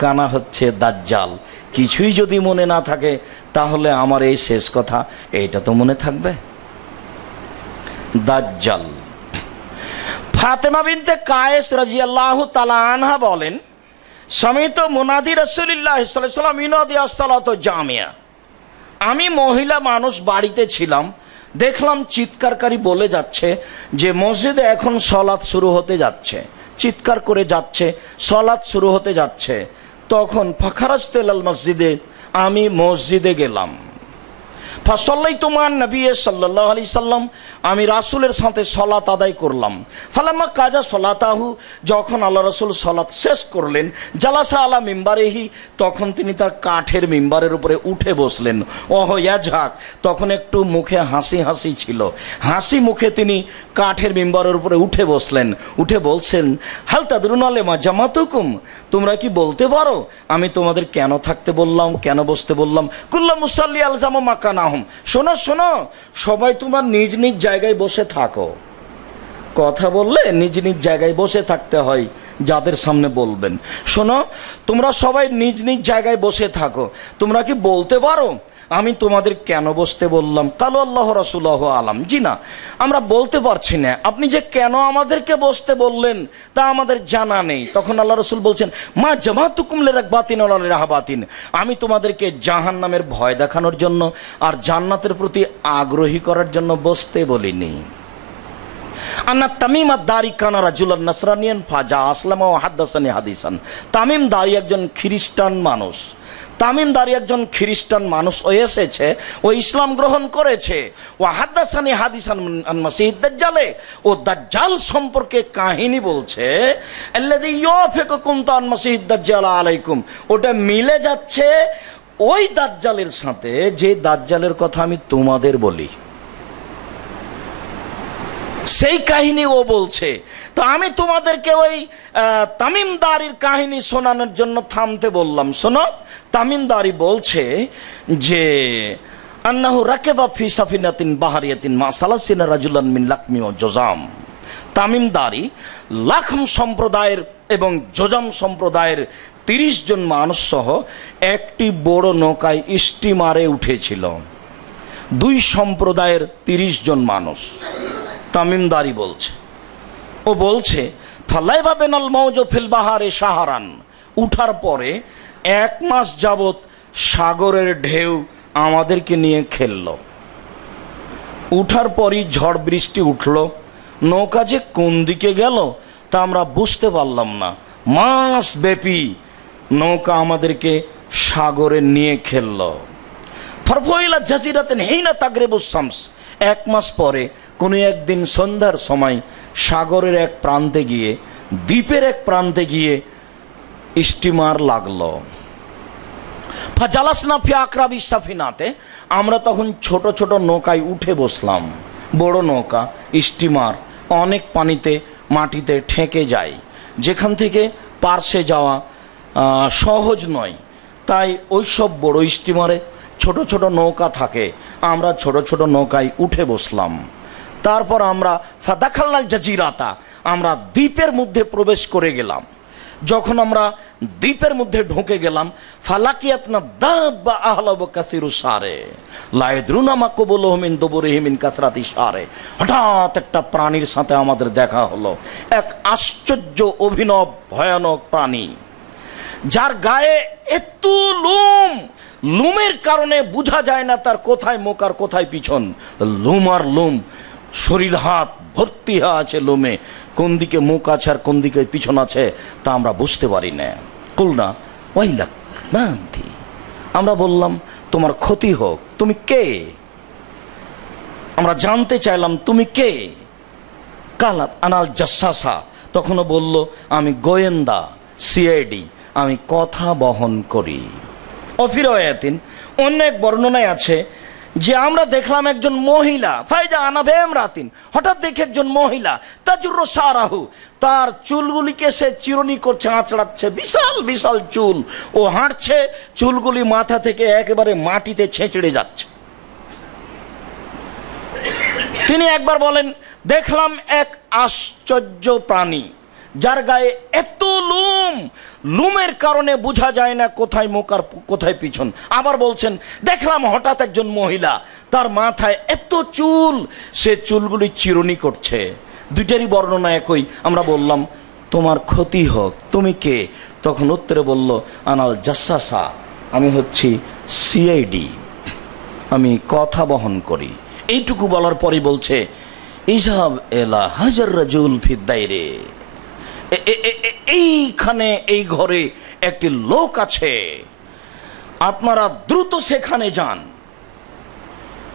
কানা হচ্ছে দাজ্জাল। কিছুই যদি মনে না থাকে তাহলে আমার এই শেষ কথা এইটা তো মনে থাকবে। দাজ্জাল। ফাতেমা বিনতে কায়েস রাদিয়াল্লাহু তাআলা আনহা বলেন, সমিত মুনাদি রাসূলুল্লাহ সাল্লাল্লাহু আলাইহি ওয়াসাল্লাম ইউনাদি আস-সালাতু জামিয়া। আমি মহিলা মানুষ বাড়িতে ছিলাম, দেখলাম চিৎকারকারী বলে যাচ্ছে যে মসজিদে এখন সলাৎ শুরু হতে যাচ্ছে, চিৎকার করে যাচ্ছে, সলাৎ শুরু হতে যাচ্ছে। তখন ফাখারাজতু ইলাল মসজিদে, আমি মসজিদে গেলাম। ফাসাল্লাইতু মান নবী সাল্লাল্লাহু আলাইহি সাল্লাম, আমি রাসূলের সাথে সালাত আদায় করলাম। ফালাম্মা কাজা সালাতাহু, যখন আল্লাহ রাসূল সালাত শেষ করলেন, জালাসা আলা মিম্বারিহি, তখন তিনি তার কাঠের মিম্বারের উপরে উঠে বসলেন। ওহ ইয়াজহাক, তখন একটু মুখে হাসি হাসি ছিল, হাসি মুখে তিনি কাঠের মিম্বারের উপরে উঠে বসলেন, উঠে বলছেন, হাল তাদরুনা লিমা জামাতুকুম, তোমরা কি বলতে পারো আমি তোমাদের কেন থাকতে বললাম, কেন বসতে বললাম? কুল্লা মুসাল্লি আলজামু মাকানাহুম, শোনো শোনো, সবাই তোমার নিজ নিজ জায়গায় বসে থাকো। কথা বললে নিজ নিজ জায়গায় বসে থাকতে হয় যাদের সামনে বলবেন। শোনো, তোমরা সবাই নিজ নিজ জায়গায় বসে থাকো। তোমরা কি বলতে পারো আমি তোমাদের কেন বসতে বললাম? কালু আল্লাহ রাসূলুহু আলাম, জি না, আমরা বলতে পারছি না। আপনি যে কেন আমাদেরকে বসতে বললেন তা আমাদের জানা নেই। তখন আল্লাহ রাসূল বলছেন, মা জামাতুকুম লিরাগবাতিন ওয়া লিরাহাবাতিন, আমি তোমাদেরকে জাহান্নামের ভয় দেখানোর জন্য আর জান্নাতের প্রতি আগ্রহী করার জন্য বসতে বলিনি। আন্না তামিম আদ-দারি কানা রাজুলান নাসরানিয়ান ফাজা আসলামা ওয়া হাদাসানি হাদিসান। তামিম দারি একজন খ্রিস্টান মানুষ, তামিমদারি একজন খ্রিস্টান মানুষ ও এসেছে, ও ইসলাম গ্রহণ করেছে। ও হাদাসানি হাদিসান আন মাসিহিদ দাজ্জালে, ও দাজ্জাল সম্পর্কে কাহিনী বলছে। আল্লাযী ইউফিকুকুম আন মাসিহিদ দাজ্জাল আলাইকুম, ওটা মিলে যাচ্ছে ওই দাজ্জালের সাথে যে দাজ্জালের কথা আমি তোমাদের বলি, সেই কাহিনী ও বলছে। তো আমি তোমাদেরকে ওই তামিমদারির কাহিনী শোনানোর জন্য থামতে বললাম। শোনো, তামিমদারি বলছে যে আন্নাহু রাকেবা ফি সাফিনাতিন বাহারিয়াতিন মা সালাসিনা রাজুলান মিন লাকমি ওয়া জজাম। তামিমদারি লাখম সম্প্রদায়ের এবং জজাম সম্প্রদায়ের 30 জন মানুষ সহ একটি বড় নৌকায় স্টিমারে উঠেছিল। 2 সম্প্রদায়ের 30 জন মানুষ। তামিমদারি বলছে, ও বলছে ফালাইবা বেনাল মৌজ ফিল বাহারে সাহারান, উঠার পরে 1 মাস যাবত সাগরের ঢেউ আমাদেরকে নিয়ে খেলল। উঠার পরই ঝড় বৃষ্টি উঠল, নৌকা যে কোন দিকে গেল তা আমরা বুঝতে পারলাম না। মাস ব্যাপী নৌকা আমাদেরকে সাগরে নিয়ে খেলল। ফারফুইলা জাজিরাতেন হিনা তাগরিবুস শামস, 1 মাস পরে কোনো একদিন সন্ধ্যার সময় সাগরের এক প্রান্তে গিয়ে, দ্বীপের এক প্রান্তে গিয়ে স্টিমার লাগলো। ফাজালাসনা ফি আকরাবি সাফিনাতে, আমরা তখন ছোট ছোট নৌকায় উঠে বসলাম। বড় নৌকা স্টিমার অনেক পানিতে মাটিতে ঠেকে যায়, যেখান থেকে পার্শ্বে যাওয়া সহজ নয়। তাই ওই সব বড় স্টিমারে ছোট ছোট নৌকা থাকে, আমরা ছোট ছোট নৌকায় উঠে বসলাম। তারপর আমরা ফাদাখালনাল জাজিরাতা, আমরা দ্বীপের মধ্যে প্রবেশ করে গেলাম। যখন আমরা দ্বীপের মধ্যে ঢুকে গেলাম, ফালাকিয়াতনা দাব্বা আহলাবু কাসিরু সারে লা ইয়াদরুনা মাকবুলুহু মিন দুবুরিহি মিন কাসরাতি সারে, হঠাৎ একটা প্রাণীর সাথে আমাদের দেখা হলো। এক আশ্চর্য অভিনব ভয়ানক প্রাণী, যার গায়ে এত লোম, লোমের কারণে বোঝা যায় না তার কোথায় মুখ আর কোথায় পিছন। লোম আর লোম, শরীর হাত ভর্তি হয়ে আছে লোমে, কোন দিকে মুখ আছে আর কোন দিকে পিছন আছে তা আমরা বুঝতে পারি না। কুলনা ওয়াইলাক মা আনতি। আমরা বললাম তোমার ক্ষতি হোক, তুমি কে? আমরা জানতে চাইলাম তুমি কে? কালাত আনাল জাসাসা, তখনও বলল আমি গোয়েন্দা, সিআইডি, আমি কথা বহন করি। অফিরায়াতিন, অন্য এক বর্ণনায় আছে যে আমরা দেখলাম একজন মহিলা, ফাইজা আনাবে এমরাতিন, হঠাৎ দেখে একজন মহিলা তাজুর সারাহু, তার চুলগুলিকে সে চিরুনি করছে, আঁচড়াচ্ছে, বিশাল বিশাল চুল, ও হাঁটছে, চুলগুলি মাথা থেকে একেবারে মাটিতে ছেঁচড়ে যাচ্ছে। তিনি একবার বলেন দেখলাম এক আশ্চর্য প্রাণী যার গায়ে এত লোম, লোমের কারণে বোঝা যায় না কোথায় মুখ আর কোথায় পিছন। আবার বলছেন দেখলাম হঠাৎ একজন মহিলা, তার মাথায় এত চুল, সে চুলগুলি চিরুনি করছে। দুইটারই বর্ণনা একই। আমরা বললাম তোমার ক্ষতি হোক, তুমি কে? তখন উত্তরে বলল আনাল জাসাসা, আমি হচ্ছি সিআইডি, আমি কথা বহন করি। এইটুকু বলার পরই বলছে ইজাব এলা হাজার রাজুল ফিদ্দাইরে, এইখানে এই ঘরে একটি লোক আছে, আপনারা দ্রুত সেখানে যান।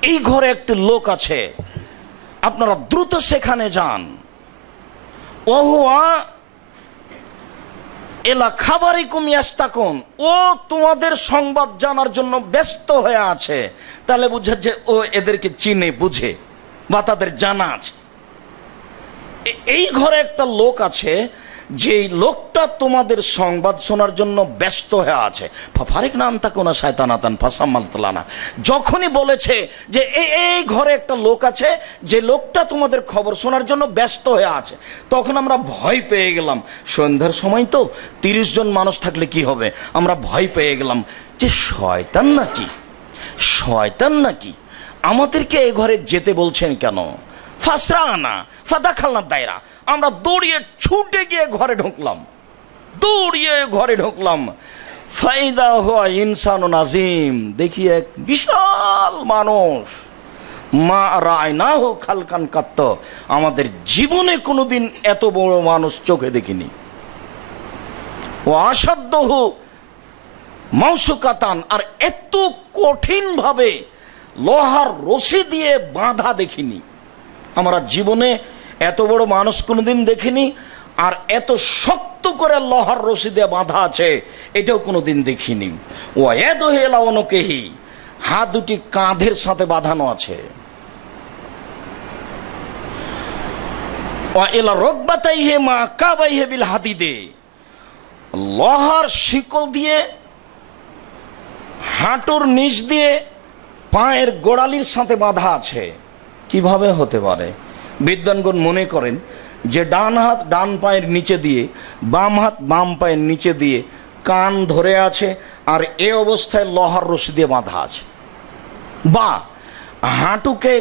এই ঘরে একটি লোক আছে, আপনারা দ্রুত সেখানে যান। ওহুয়া এলা খাবারই কুমিয়াস্তাকুন, ও তোমাদের সংবাদ জানার জন্য ব্যস্ত হয়ে আছে। তাহলে বুঝে যে ও এদেরকে চিনে বুঝে বা তাদের জানা আছে। এই ঘরে একটা লোক আছে, যে লোকটা তোমাদের সংবাদ শোনার জন্য ব্যস্ত হয়ে আছে। ফারিক নাম তাকে না শয়তানাতান ফাসাম্মালতালানা, যখনই বলেছে যে এই ঘরে একটা লোক আছে, যে লোকটা তোমাদের খবর শোনার জন্য ব্যস্ত হয়ে আছে, তখন আমরা ভয় পেয়ে গেলাম। সন্ধ্যার সময় তো 30 জন মানুষ থাকলে কি হবে, আমরা ভয় পেয়ে গেলাম যে শয়তান নাকি, শয়তান নাকি আমাদেরকে এই ঘরে যেতে বলছেন কেন? ফাসরানা ফাদাখালনা দায়রা, আমরা দৌড়িয়ে ছুটে গিয়ে ঘরে ঢুকলাম, দৌড়িয়ে ঘরে ঢুকলাম। ফাইদা হুয়া ইনসানুন আজিম, দেখি এক বিশাল মানুষ। মা রায়নাহু খালকান কাত্ত, আমাদের জীবনে কোনোদিন এত বড় মানুষ চোখে দেখিনি। ও আসাদ্দহু মাউসুকাতান, আর এত কঠিন ভাবে লোহার রশি দিয়ে বাঁধা দেখিনি। আমরা জীবনে এত বড় মানুষ কোনোদিন দেখিনি, আর এত শক্ত করে লোহার রশি দিয়ে বাঁধা আছে এটাও কোনোদিন দেখিনি। ও এদ হেলা অনকেহি, হাত দুটি কাঁধের সাথে বাঁধানো আছে। ও এলা রকবাতাই হে মা কাবাই হে বিল হাদিদে, লোহার শিকল দিয়ে হাঁটুর নিচ দিয়ে পায়ের গোড়ালির সাথে বাঁধা আছে। কিভাবে হতে পারে? বিদ্বানগণ মনে করেন যে ডান হাত ডান পায়ের নিচে দিয়ে, বাম হাত বাম পায়ের নিচে দিয়ে কান ধরে আছে, আর এ অবস্থায় লোহার রশি দিয়ে বাঁধা আছে। বা হাঁটুকে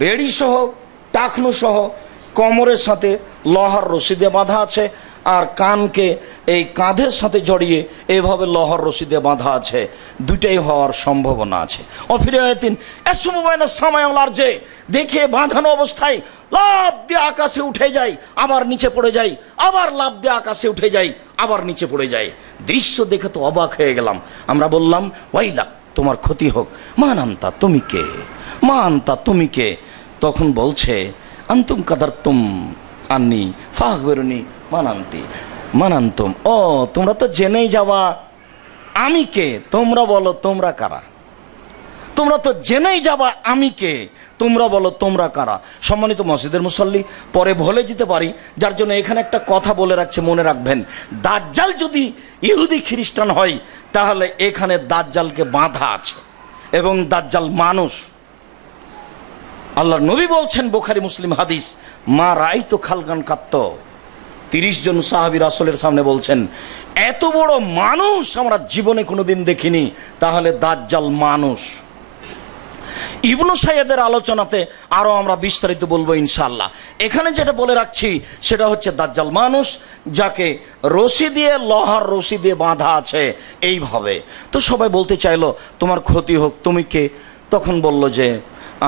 বেড়ি সহ টাকনু সহ কোমরের সাথে লোহার রশি দিয়ে বাঁধা আছে, আর কানকে এই কাঁধের সাথে জড়িয়ে এভাবে লোহার রশি দিয়ে বাঁধা আছে। দুটাই হওয়ার সম্ভাবনা আছে। অফিরায়াতিন এসমুবাইনা সামায়ালার, যে দেখে বাঁধানো অবস্থায় লাফ দিয়ে আকাশে উঠে যায়, আবার নিচে পড়ে যায়, আবার লাফ দিয়ে আকাশে উঠে যায়, আবার নিচে পড়ে যায়। দৃশ্য দেখে তো অবাক হয়ে গেলাম। আমরা বললাম ওয়াইলাক, তোমার ক্ষতি হোক, মান আনতা, তুমি কে? মা আনতা, তুমি কে? তখন বলছে আন্তুম কাদারতুম আন্নি ফাখবিরুনি মানান্তি মানান্তুম, ও তোমরা তো জেনেই যাওয়া আমি কে, তোমরা বলো তোমরা কারা। তোমরা তো জেনেই যাবা আমি কে, তোমরা বলো তোমরা কারা। সম্মানিত মসজিদের মুসল্লি, পরে ভুলে যেতে পারি, যার জন্য এখানে একটা কথা বলে রাখছে, মনে রাখবেন। দাজ্জাল যদি ইহুদি খ্রিস্টান হয়, তাহলে এখানে দাজ্জালকে বাঁধা আছে, এবং দাজ্জাল মানুষ। আল্লাহর নবী বলছেন, বুখারী মুসলিম হাদিস, মা রাইতু খালকান কাত্ত। 30 জন সাহাবী রাসূলের সামনে বলছেন এত বড় মানুষ আমরা জীবনে কোনোদিন দেখিনি, তাহলে দাজ্জাল মানুষ। ইবনু সাইয়্যিদের আলোচনাতে আরো আমরা বিস্তারিত বলবো ইনশাআল্লাহ। এখানে যেটা বলে রাখছি সেটা হচ্ছে দাজ্জাল মানুষ, যাকে রশি দিয়ে, লোহার রশি দিয়ে বাঁধা আছে এইভাবে। তো সবাই বলতে চাইলো তোমার ক্ষতি হোক, তুমি কে? তখন বলল যে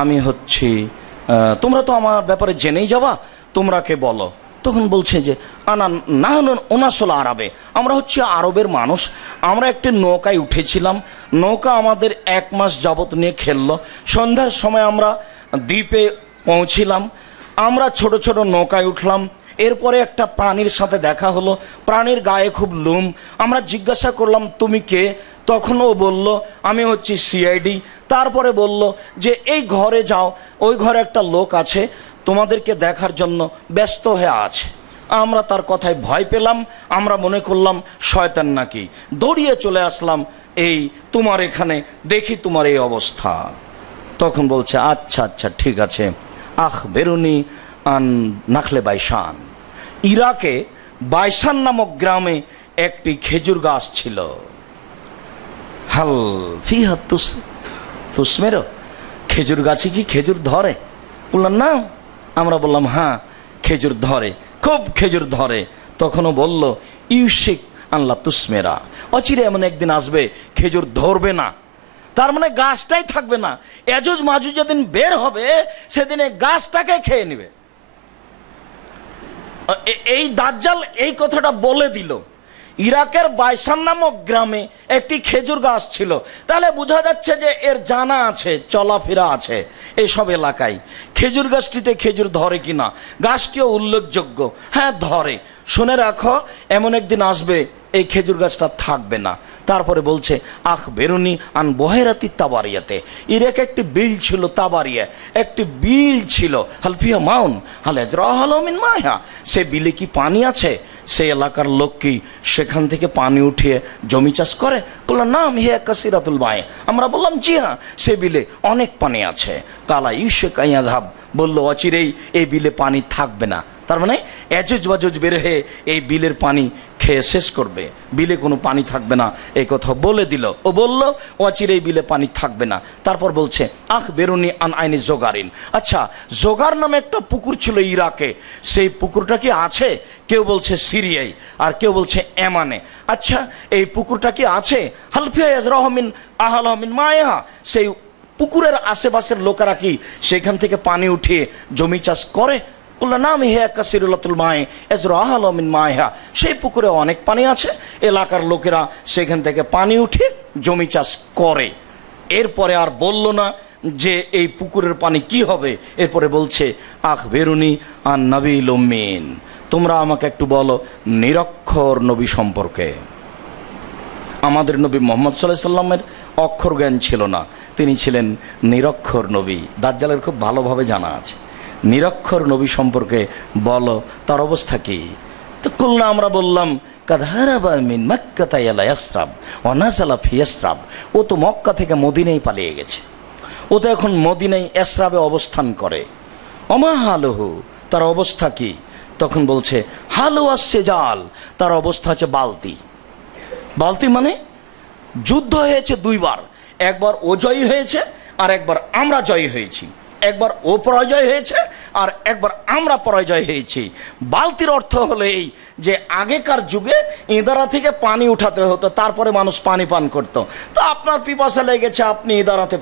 আমি হচ্ছি, তোমরা তো আমার ব্যাপারে জেনেই যাবা, তোমরা কে বলো। তখন বলছে যে আনা না ওনাসল আরবে, আমরা হচ্ছে আরবের মানুষ, আমরা একটি নৌকায় উঠেছিলাম, নৌকা আমাদের 1 মাস যাবত নিয়ে খেললো। সন্ধ্যার সময় আমরা দ্বীপে পৌঁছিলাম, আমরা ছোট ছোট নৌকায় উঠলাম। এরপরে একটা প্রাণীর সাথে দেখা হলো, প্রাণীর গায়ে খুব লোম। আমরা জিজ্ঞাসা করলাম তুমি কে? তখন ও বলল আমি হচ্ছি সিআইডি। তারপরে বলল যে এই ঘরে যাও, ওই ঘরে একটা লোক আছে তোমাদেরকে দেখার জন্য ব্যস্ত হয়ে আছে। আমরা তার কথায় ভয় পেলাম, আমরা মনে করলাম শয়তান নাকি, দৌড়িয়ে চলে আসলাম এই তোমার এখানে, দেখি তোমার এই অবস্থা। তখন বলছে আচ্ছা আচ্ছা ঠিক আছে। আখ বেরুনি আন নাখলে বাইশান, ইরাকে বাইশান নামক গ্রামে একটি খেজুর গাছ ছিল। হাল ফিহা তুসমেরো, খেজুর গাছে কি খেজুর ধরে? বললাম না। আমরা বললাম হ্যাঁ খেজুর ধরে, খুব খেজুর ধরে। তখনও বলল ইউশিক আল্লাহ তুসমেরা, অচিরে এমন একদিন আসবে খেজুর ধরবে না, তার মানে গাছটাই থাকবে না। এজুজ মাজুজ যেদিন বের হবে সেদিনে গাছটাকে খেয়ে নেবে। এই দাজ্জাল এই কথাটা বলে দিল। ইরাকের বাইশান নামক গ্রামে একটি খেজুর গাছ ছিল, তাহলে বোঝা যাচ্ছে যে এর জানা আছে, চলাফেরা আছে এইসব এলাকায়। খেজুর গাছটিতে খেজুর ধরে কিনা, গাছটিও উল্লেখযোগ্য, হ্যাঁ ধরে। শুনে রাখো এমন একদিন আসবে এই খেজুর গাছটা থাকবে না। তারপরে বলছে আখ বেরুনি আন বহেরাতি তাবারিয়াতে, ইরাকে একটি বিল ছিল, তাবারিয়া একটি বিল ছিল। হালফিয়া মাউন হালেজরাহমিন মায়া, সে বিলে কি পানি আছে? সেই এলাকার লোক কি সেখান থেকে পানি উঠিয়ে জমি চাষ করে? বললো না হিয়া কাসিরাতুল মায়ে। আমরা বললাম জি হ্যাঁ, সে বিলে অনেক পানি আছে। কালা ইউশে কাইয়াধাব, বললো অচিরেই এই বিলে পানি থাকবে না। তার মানে এজুজ বাজুজ বের হয়ে এই বিলের পানি খেয়ে শেষ করবে, বিলে কোনো পানি থাকবে না, এই কথা বলে দিল। ও বলল অচিরেই বিলে পানি থাকবে না। তারপর বলছে আখ বেরুনি আন আইনি জোগারিন, আচ্ছা জোগার নামে একটা পুকুর ছিল ইরাকে, সেই পুকুরটা কি আছে? কেউ বলছে সিরিয়ায়, আর কেউ বলছে এমানে। আচ্ছা এই পুকুরটা কি আছে? হালফিয়া রহমিন আহমিন মায়া, সেই পুকুরের আশেপাশের লোকেরা কি সেখান থেকে পানি উঠিয়ে জমি চাষ করে? সেই পুকুরে অনেক পানি আছে, এলাকার লোকেরা সেখান থেকে পানি উঠে জমি চাষ করে। এরপরে আর বলল না যে এই পুকুরের পানি কি হবে। এরপরে বলছে আখ বেরুনি আর নবীল উম্মিন, তোমরা আমাকে একটু বলো নিরক্ষর নবী সম্পর্কে। আমাদের নবী মুহাম্মদ সাল্লাল্লাহু আলাইহি সাল্লামের অক্ষর জ্ঞান ছিল না, তিনি ছিলেন নিরক্ষর নবী। দাজ্জালের খুব ভালোভাবে জানা আছে। নিরক্ষর নবী সম্পর্কে বলো, তার অবস্থা কি? তো কুলনা, আমরা বললাম কাদহারাবা মিন মক্কা ইলা ইয়াসরাব ওয়া নাযালা ফি ইয়াসরাব, ও তো মক্কা থেকে মদিনায় পালিয়ে গেছে, ও তো এখন মদিনায় ইয়াসরাবে অবস্থান করে। ওমা হালুহু, তার অবস্থা কি? তখন বলছে হালু আসসেজাল, তার অবস্থা হচ্ছে বালতি। বালতি মানে যুদ্ধ হয়েছে দুইবার, একবার ও জয়ী হয়েছে আর একবার আমরা জয়ী হয়েছি। একবার ও পরাজয় হয়েছে আর একবার আমরা পরাজয় হয়েছি। বালতির অর্থ হলো এই যে আগেকার যুগে ইদারা থেকে পানি উঠাতে হতো, তারপরে মানুষ পানি পান করত। তো আপনার পিপাসা লেগেছে, আপনি ইদারাতে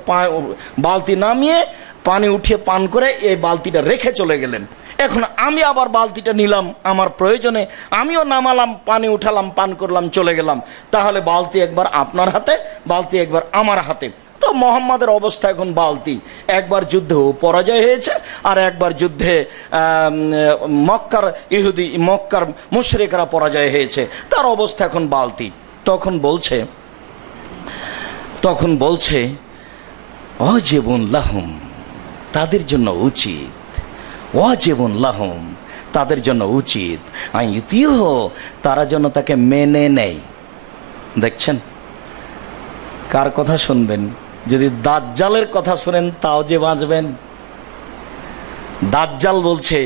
বালতি নামিয়ে পানি উঠিয়ে পান করে এই বালতিটা রেখে চলে গেলেন। এখন আমি আবার বালতিটা নিলাম আমার প্রয়োজনে, আমিও নামালাম, পানি উঠালাম, পান করলাম, চলে গেলাম। তাহলে বালতি একবার আপনার হাতে, বালতি একবার আমার হাতে। তো মোহাম্মদের অবস্থা এখন বালতি। একবার যুদ্ধে পরাজয় হয়েছে আর একবার যুদ্ধে মক্কার ইহুদি, মক্কার মুশরিকরা পরাজয় হয়েছে, তার অবস্থা এখন বালতি। তখন বলছে ওয়াজিবুন লাহুম, তাদের জন্য উচিত, ওয়াজিবুন লাহুম, তাদের জন্য উচিত আইয়ুতিহ, তারা যেন তাকে মেনে নেয়। দেখছেন কার কথা শুনবেন? যদি দাজ্জালের কথা শুনেন তাও যে বাঁচবেন। দাজ্জাল বলছে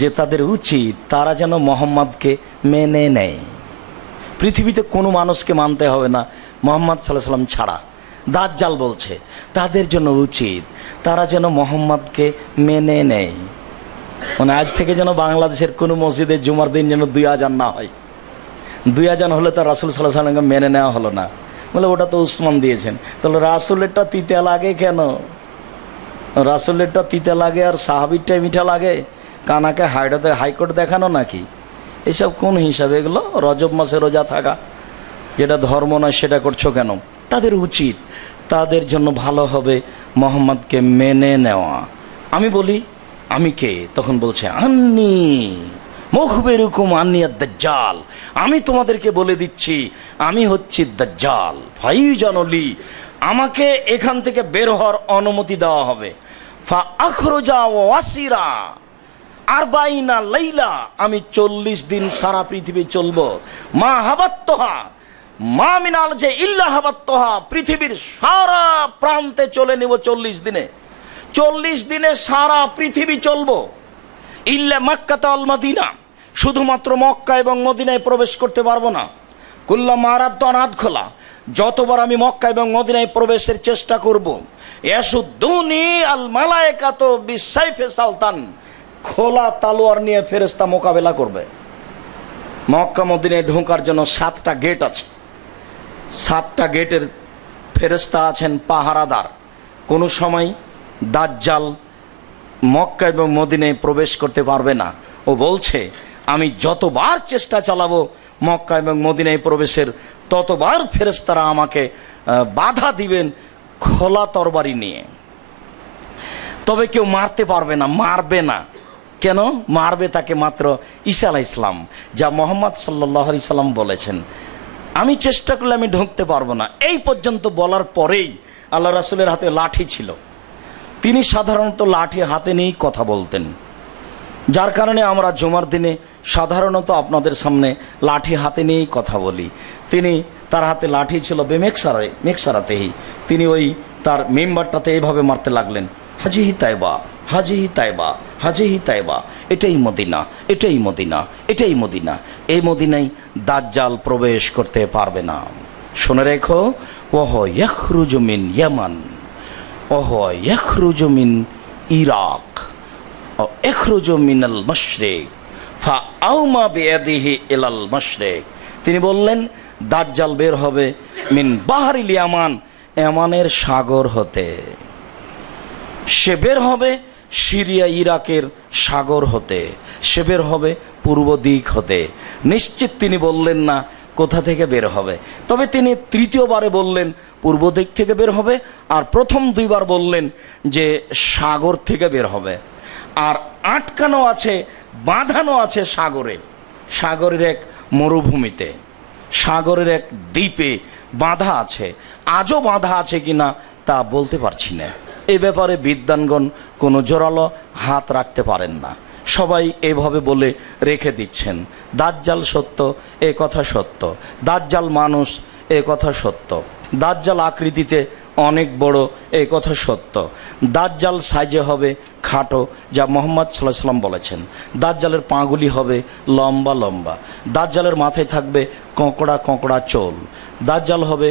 যে তাদের উচিত তারা যেন মোহাম্মদকে মেনে নেয়। পৃথিবীতে কোনো মানুষকে মানতে হবে না মোহাম্মদ সাল্লাল্লাহু আলাইহি সাল্লাম ছাড়া। দাজ্জাল বলছে তাদের জন্য উচিত তারা যেন মোহাম্মদকে মেনে নেয়। মানে আজ থেকে যেন বাংলাদেশের কোনো মসজিদে জুমার দিন যেন 2 আজান না হয়। 2 আজান হলে তো রাসূল সাল্লাল্লাহু আলাইহি সাল্লামকে মেনে নেওয়া হলো না। বলে ওটা তো উসমান দিয়েছেন। তাহলে রাসূলেরটা তিতা লাগে কেন? রাসূলেরটা তিতা লাগে আর সাহাবীরটাই মিঠা লাগে। কানাকে হাইকোর্ট দেখানো নাকি? এসব কোন হিসাবে? এগুলো রজব মাসে রোজা থাকা, যেটা ধর্ম নয় সেটা করছো কেন? তাদের উচিত, তাদের জন্য ভালো হবে মোহাম্মদকে মেনে নেওয়া। আমি বলি আমি কে? তখন বলছে আন্নি মুখবেরুকুম আন্নি দাজ্জাল, আমি তোমাদেরকে বলে দিচ্ছি আমি হচ্ছি দাজ্জাল। ফাইজানলি, আমাকে এখান থেকে বের হওয়ার অনুমতি দেওয়া হবে। ফা আখরুজা ওয়াসিরা আরবাইনা লাইলা, আমি 40 দিন সারা পৃথিবী চলবো। মা হাবাত্তহা মা মিনাল যে ইল্লা হাবাত্তহা, পৃথিবীর সারা প্রান্তে চলে নিব 40 দিনে। 40 দিনে সারা পৃথিবী চলবো। ইল্লা মক্কা আল মদিনা, শুধুমাত্র মক্কা এবং মদিনায় প্রবেশ করতে পারবো না। কুল্লা মারাদ আনাদ খোলা, যতবার আমি মক্কা এবং মদিনায় প্রবেশের চেষ্টা করব, ইয়াসুদ্দুনি আল মালায়েকাত বিসাইফে সালতান, খোলা তালোয়ার নিয়ে ফেরেশতা মোকাবেলা করবে। মক্কা মদিনায় ঢোকার জন্য 7টা গেট আছে, 7টা গেটের ফেরেশতা আছেন পাহারাদার। কোনো সময় দাজ্জাল মক্কা এবং মদিনায় প্রবেশ করতে পারবে না। ও বলছে আমি যতবার চেষ্টা চালাবো মক্কা এবং মদিনায় প্রবেশের, ততবার ফেরেশতারা আমাকে বাধা দিবেন খোলা তরবারি নিয়ে। তবে কেউ মারতে পারবে না, মারবে না। কেন মারবে? তাকে মাত্র ঈসা আলাইহিস সালাম, যা মুহাম্মদ সাল্লাল্লাহু আলাইহি সাল্লাম বলেছেন আমি চেষ্টা করলে আমি ঢুকতে পারবো না। এই পর্যন্ত বলার পরেই আল্লাহ রাসূলের হাতে লাঠি ছিল। তিনি সাধারণত লাঠি হাতে নিয়েই কথা বলতেন, যার কারণে আমরা জুমার দিনে সাধারণত আপনাদের সামনে লাঠি হাতে নিয়েই কথা বলি। তিনি তার হাতে লাঠি ছিল মেকসারাতেই, তিনি ওই তার মেম্বারটাতে এইভাবে মারতে লাগলেন, হাজিহি তাইবা, হাজিহি তাইবা, হাজিহি তাইবা, এটাই মদিনা, এটাই মদিনা, এটাই মদিনা। এই মদিনায় দাজ্জাল প্রবেশ করতে পারবে না। শুনে রেখো, ওহ ইয়াখরুজু মিন ইয়ামান, ওহ ইয়াখরুজু মিন ইরাক, ও ইয়াখরুজু মিনাল মাশরিক ফা আউমা বিয়াদিহি ইলাল মাশরিক। তিনি বললেন দাজ্জাল বের হবে মিন বাহরিল ইয়ামান, ইয়ামানের সাগর হতে। সে বের হবে সিরিয়া ইরাকের সাগর হতে, সে বের হবে পূর্ব দিক হতে। নিশ্চিত তিনি বললেন না কোথা থেকে বের হবে, তবে তিনি তৃতীয়বারে বললেন পূর্ব দিক থেকে বের হবে, আর প্রথম 2 বার বললেন যে সাগর থেকে বের হবে। আর আটকানো আছে, বাঁধানো আছে সাগরে, সাগরের এক মরুভূমিতে, সাগরের এক দ্বীপে বাঁধা আছে। আজও বাঁধা আছে কিনা তা বলতে পারছি না। এ ব্যাপারে বিদ্বানগণ কোনো জোরালো হাত রাখতে পারেন না, সবাই এভাবে বলে রেখে দিচ্ছেন দাজ্জাল সত্য, এ কথা সত্য, দাজ্জাল মানুষ, এ কথা সত্য, দাজ্জাল আকৃতিতে অনেক বড়, এই কথা সত্য, দাজ্জাল সাইজে হবে খাটো, যা মুহাম্মদ সাল্লাল্লাহু আলাইহি ওয়াসাল্লাম বলেছেন, দাজ্জালের পাগুলি হবে লম্বা লম্বা, দাজ্জালের মাথায় থাকবে কোঁকড়া কোঁকড়া চুল, দাজ্জাল হবে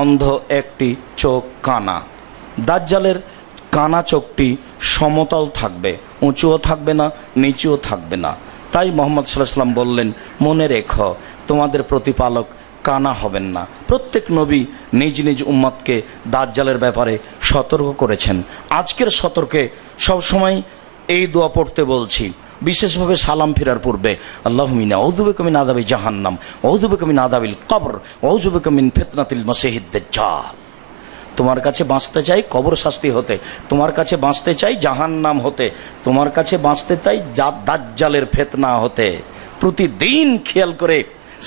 অন্ধ, একটি চোখ কানা, দাজ্জালের কানা চোখটি সমতল থাকবে, উঁচুও থাকবে না নিচুও থাকবে না। তাই মুহাম্মদ সাল্লাল্লাহু আলাইহি ওয়াসাল্লাম বললেন মনে রেখো তোমাদের প্রতিপালক কানা হবেন না। প্রত্যেক নবী নিজ নিজ উম্মতকে দাজ্জালের ব্যাপারে সতর্ক করেছেন। আজকের সতর্কে সবসময় এই দোয়া পড়তে বলছি, বিশেষভাবে সালাম ফেরার পূর্বে, আল্লাহুম্মা ইন্নী আউযু বিকা মিন আযাবি জাহান্নাম ওয়া আউযু বিকা মিন আযাবিল কবর ওয়া আউযু বিকা মিন ফিতনাতিল মাসীহিদ দাজ্জাল। তোমার কাছে বাঁচতে চাই কবর শাস্তি হতে, তোমার কাছে বাঁচতে চাই জাহান্নাম হতে, তোমার কাছে বাঁচতে চাই দাজ্জালের ফিতনা হতে। প্রতিদিন খেয়াল করে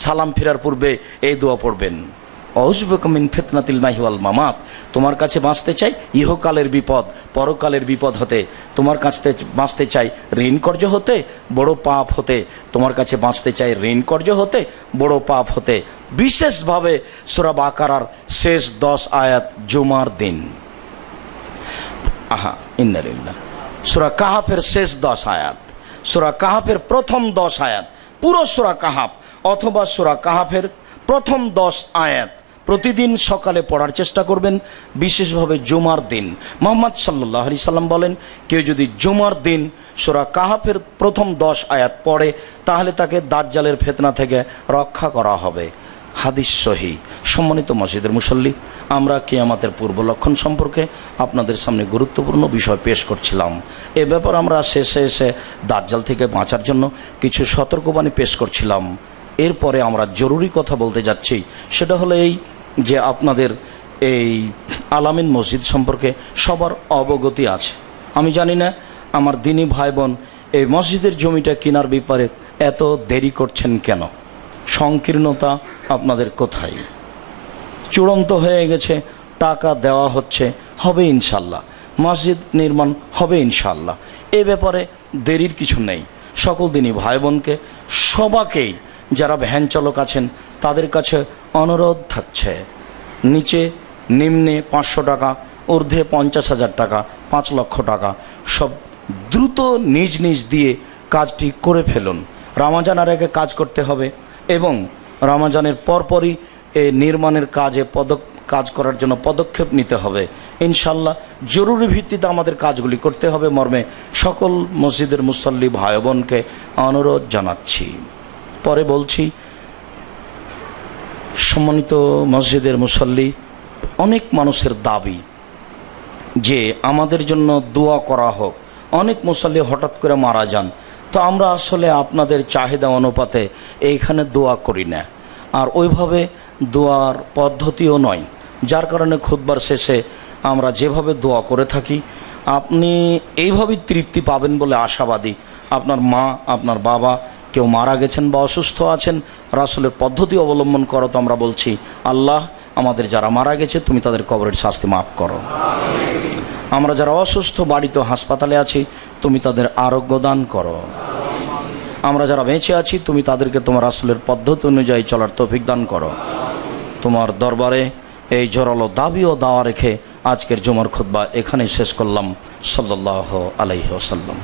সালাম ফেরার পূর্বে এই দোয়া পড়বেন, আউযু বিকা মিন ফিতনাতিল মাহি ওয়াল মামাত। তোমার কাছে বাঁচতে চাই ইহকালের বিপদ পরকালের বিপদ হতে, তোমার কাছে বাঁচতে চাই ঋণকর্য হতে বড় পাপ হতে, তোমার কাছে বাঁচতে চাই ঋণকর্য হতে বড় পাপ হতে। বিশেষভাবে সূরা বাকারার শেষ 10 আয়াত জুমার দিন, আহা ইন্না লিল্লাহ, সূরা কাহাফের শেষ 10 আয়াত, সূরা কাহাফের প্রথম 10 আয়াত, পুরো সূরা কাহাফ অথবা সূরা কাহাফের প্রথম 10 আয়াত প্রতিদিন সকালে পড়ার চেষ্টা করবেন, বিশেষভাবে জুমার দিন। মুহাম্মদ সাল্লাল্লাহু আলাইহি সাল্লাম বলেন কেউ যদি জুমার দিন সূরা কাহাফের প্রথম 10 আয়াত পড়ে তাহলে তাকে দাজ্জালের ফিতনা থেকে রক্ষা করা হবে। হাদিস সহি। সম্মানিত মসজিদের মুসল্লি, আমরা কিয়ামতের পূর্ব লক্ষণ সম্পর্কে আপনাদের সামনে গুরুত্বপূর্ণ বিষয় পেশ করছিলাম। এ ব্যাপার আমরা শেষে এসে দাজ্জাল থেকে বাঁচার জন্য কিছু সতর্কবাণী পেশ করছিলাম। এরপরে আমরা জরুরি কথা বলতে যাচ্ছি, সেটা হলো এই যে আপনাদের এই আলামিন মসজিদ সম্পর্কে সবার অবগতি আছে। আমি জানি না আমার দিনী ভাই বোন এই মসজিদের জমিটা কেনার ব্যাপারে এত দেরি করছেন কেন? সংকীর্ণতা আপনাদের কোথায়? চূড়ান্ত হয়ে গেছে, টাকা দেওয়া হচ্ছে, হবে ইনশাল্লাহ, মসজিদ নির্মাণ হবে ইনশাল্লাহ। এ ব্যাপারে দেরির কিছু নেই। সকল দিনী ভাই বোনকে সবাকেই যারা ভ্যান চালক আছেন তাদের কাছে অনুরোধ থাকছে, নিচে নিম্নে 500 টাকা, ঊর্ধ্বে 50,000 টাকা, 5 লক্ষ টাকা, সব দ্রুত নিজ নিজ দিয়ে কাজটি করে ফেলুন। রমজানের আগে কাজ করতে হবে এবং রমজানের পরপরই এই নির্মাণের কাজ করার জন্য পদক্ষেপ নিতে হবে ইনশাল্লাহ। জরুরি ভিত্তিতে আমাদের কাজগুলি করতে হবে মর্মে সকল মসজিদের মুসল্লি ভাই বোনকে অনুরোধ জানাচ্ছি। পরে বলছি, সম্মানিত মসজিদের মুসল্লি, অনেক মানুষের দাবি যে আমাদের জন্য দোয়া করা হোক। অনেক মুসল্লি হঠাৎ করে মারা যান, তো আমরা আসলে আপনাদের চাহিদা অনুপাতে এইখানে দোয়া করি না, আর ওইভাবে দোয়ার পদ্ধতিও নয়, যার কারণে খুতবার শেষে আমরা যেভাবে দোয়া করে থাকি আপনি এইভাবেই তৃপ্তি পাবেন বলে আশাবাদী। আপনার মা, আপনার বাবা কেউ মারা গেছেন বা অসুস্থ আছেন, রাসূলের পদ্ধতি অবলম্বন করো। তো আমরা বলছি, আল্লাহ আমাদের যারা মারা গেছে তুমি তাদের কবরের শাস্তি মাফ করো। আমরা যারা অসুস্থ বাড়িতে হাসপাতালে আছি তুমি তাদের আরোগ্য দান করো। আমরা যারা বেঁচে আছি তুমি তাদেরকে তোমার রাসূলের পদ্ধতি অনুযায়ী চলার তৌফিক দান করো। তোমার দরবারে এই জোরালো দাবি ও দাওয়া রেখে আজকের জুমার খুতবা এখানেই শেষ করলাম। সাল্লাল্লাহু আলাইহি ওয়াসাল্লাম।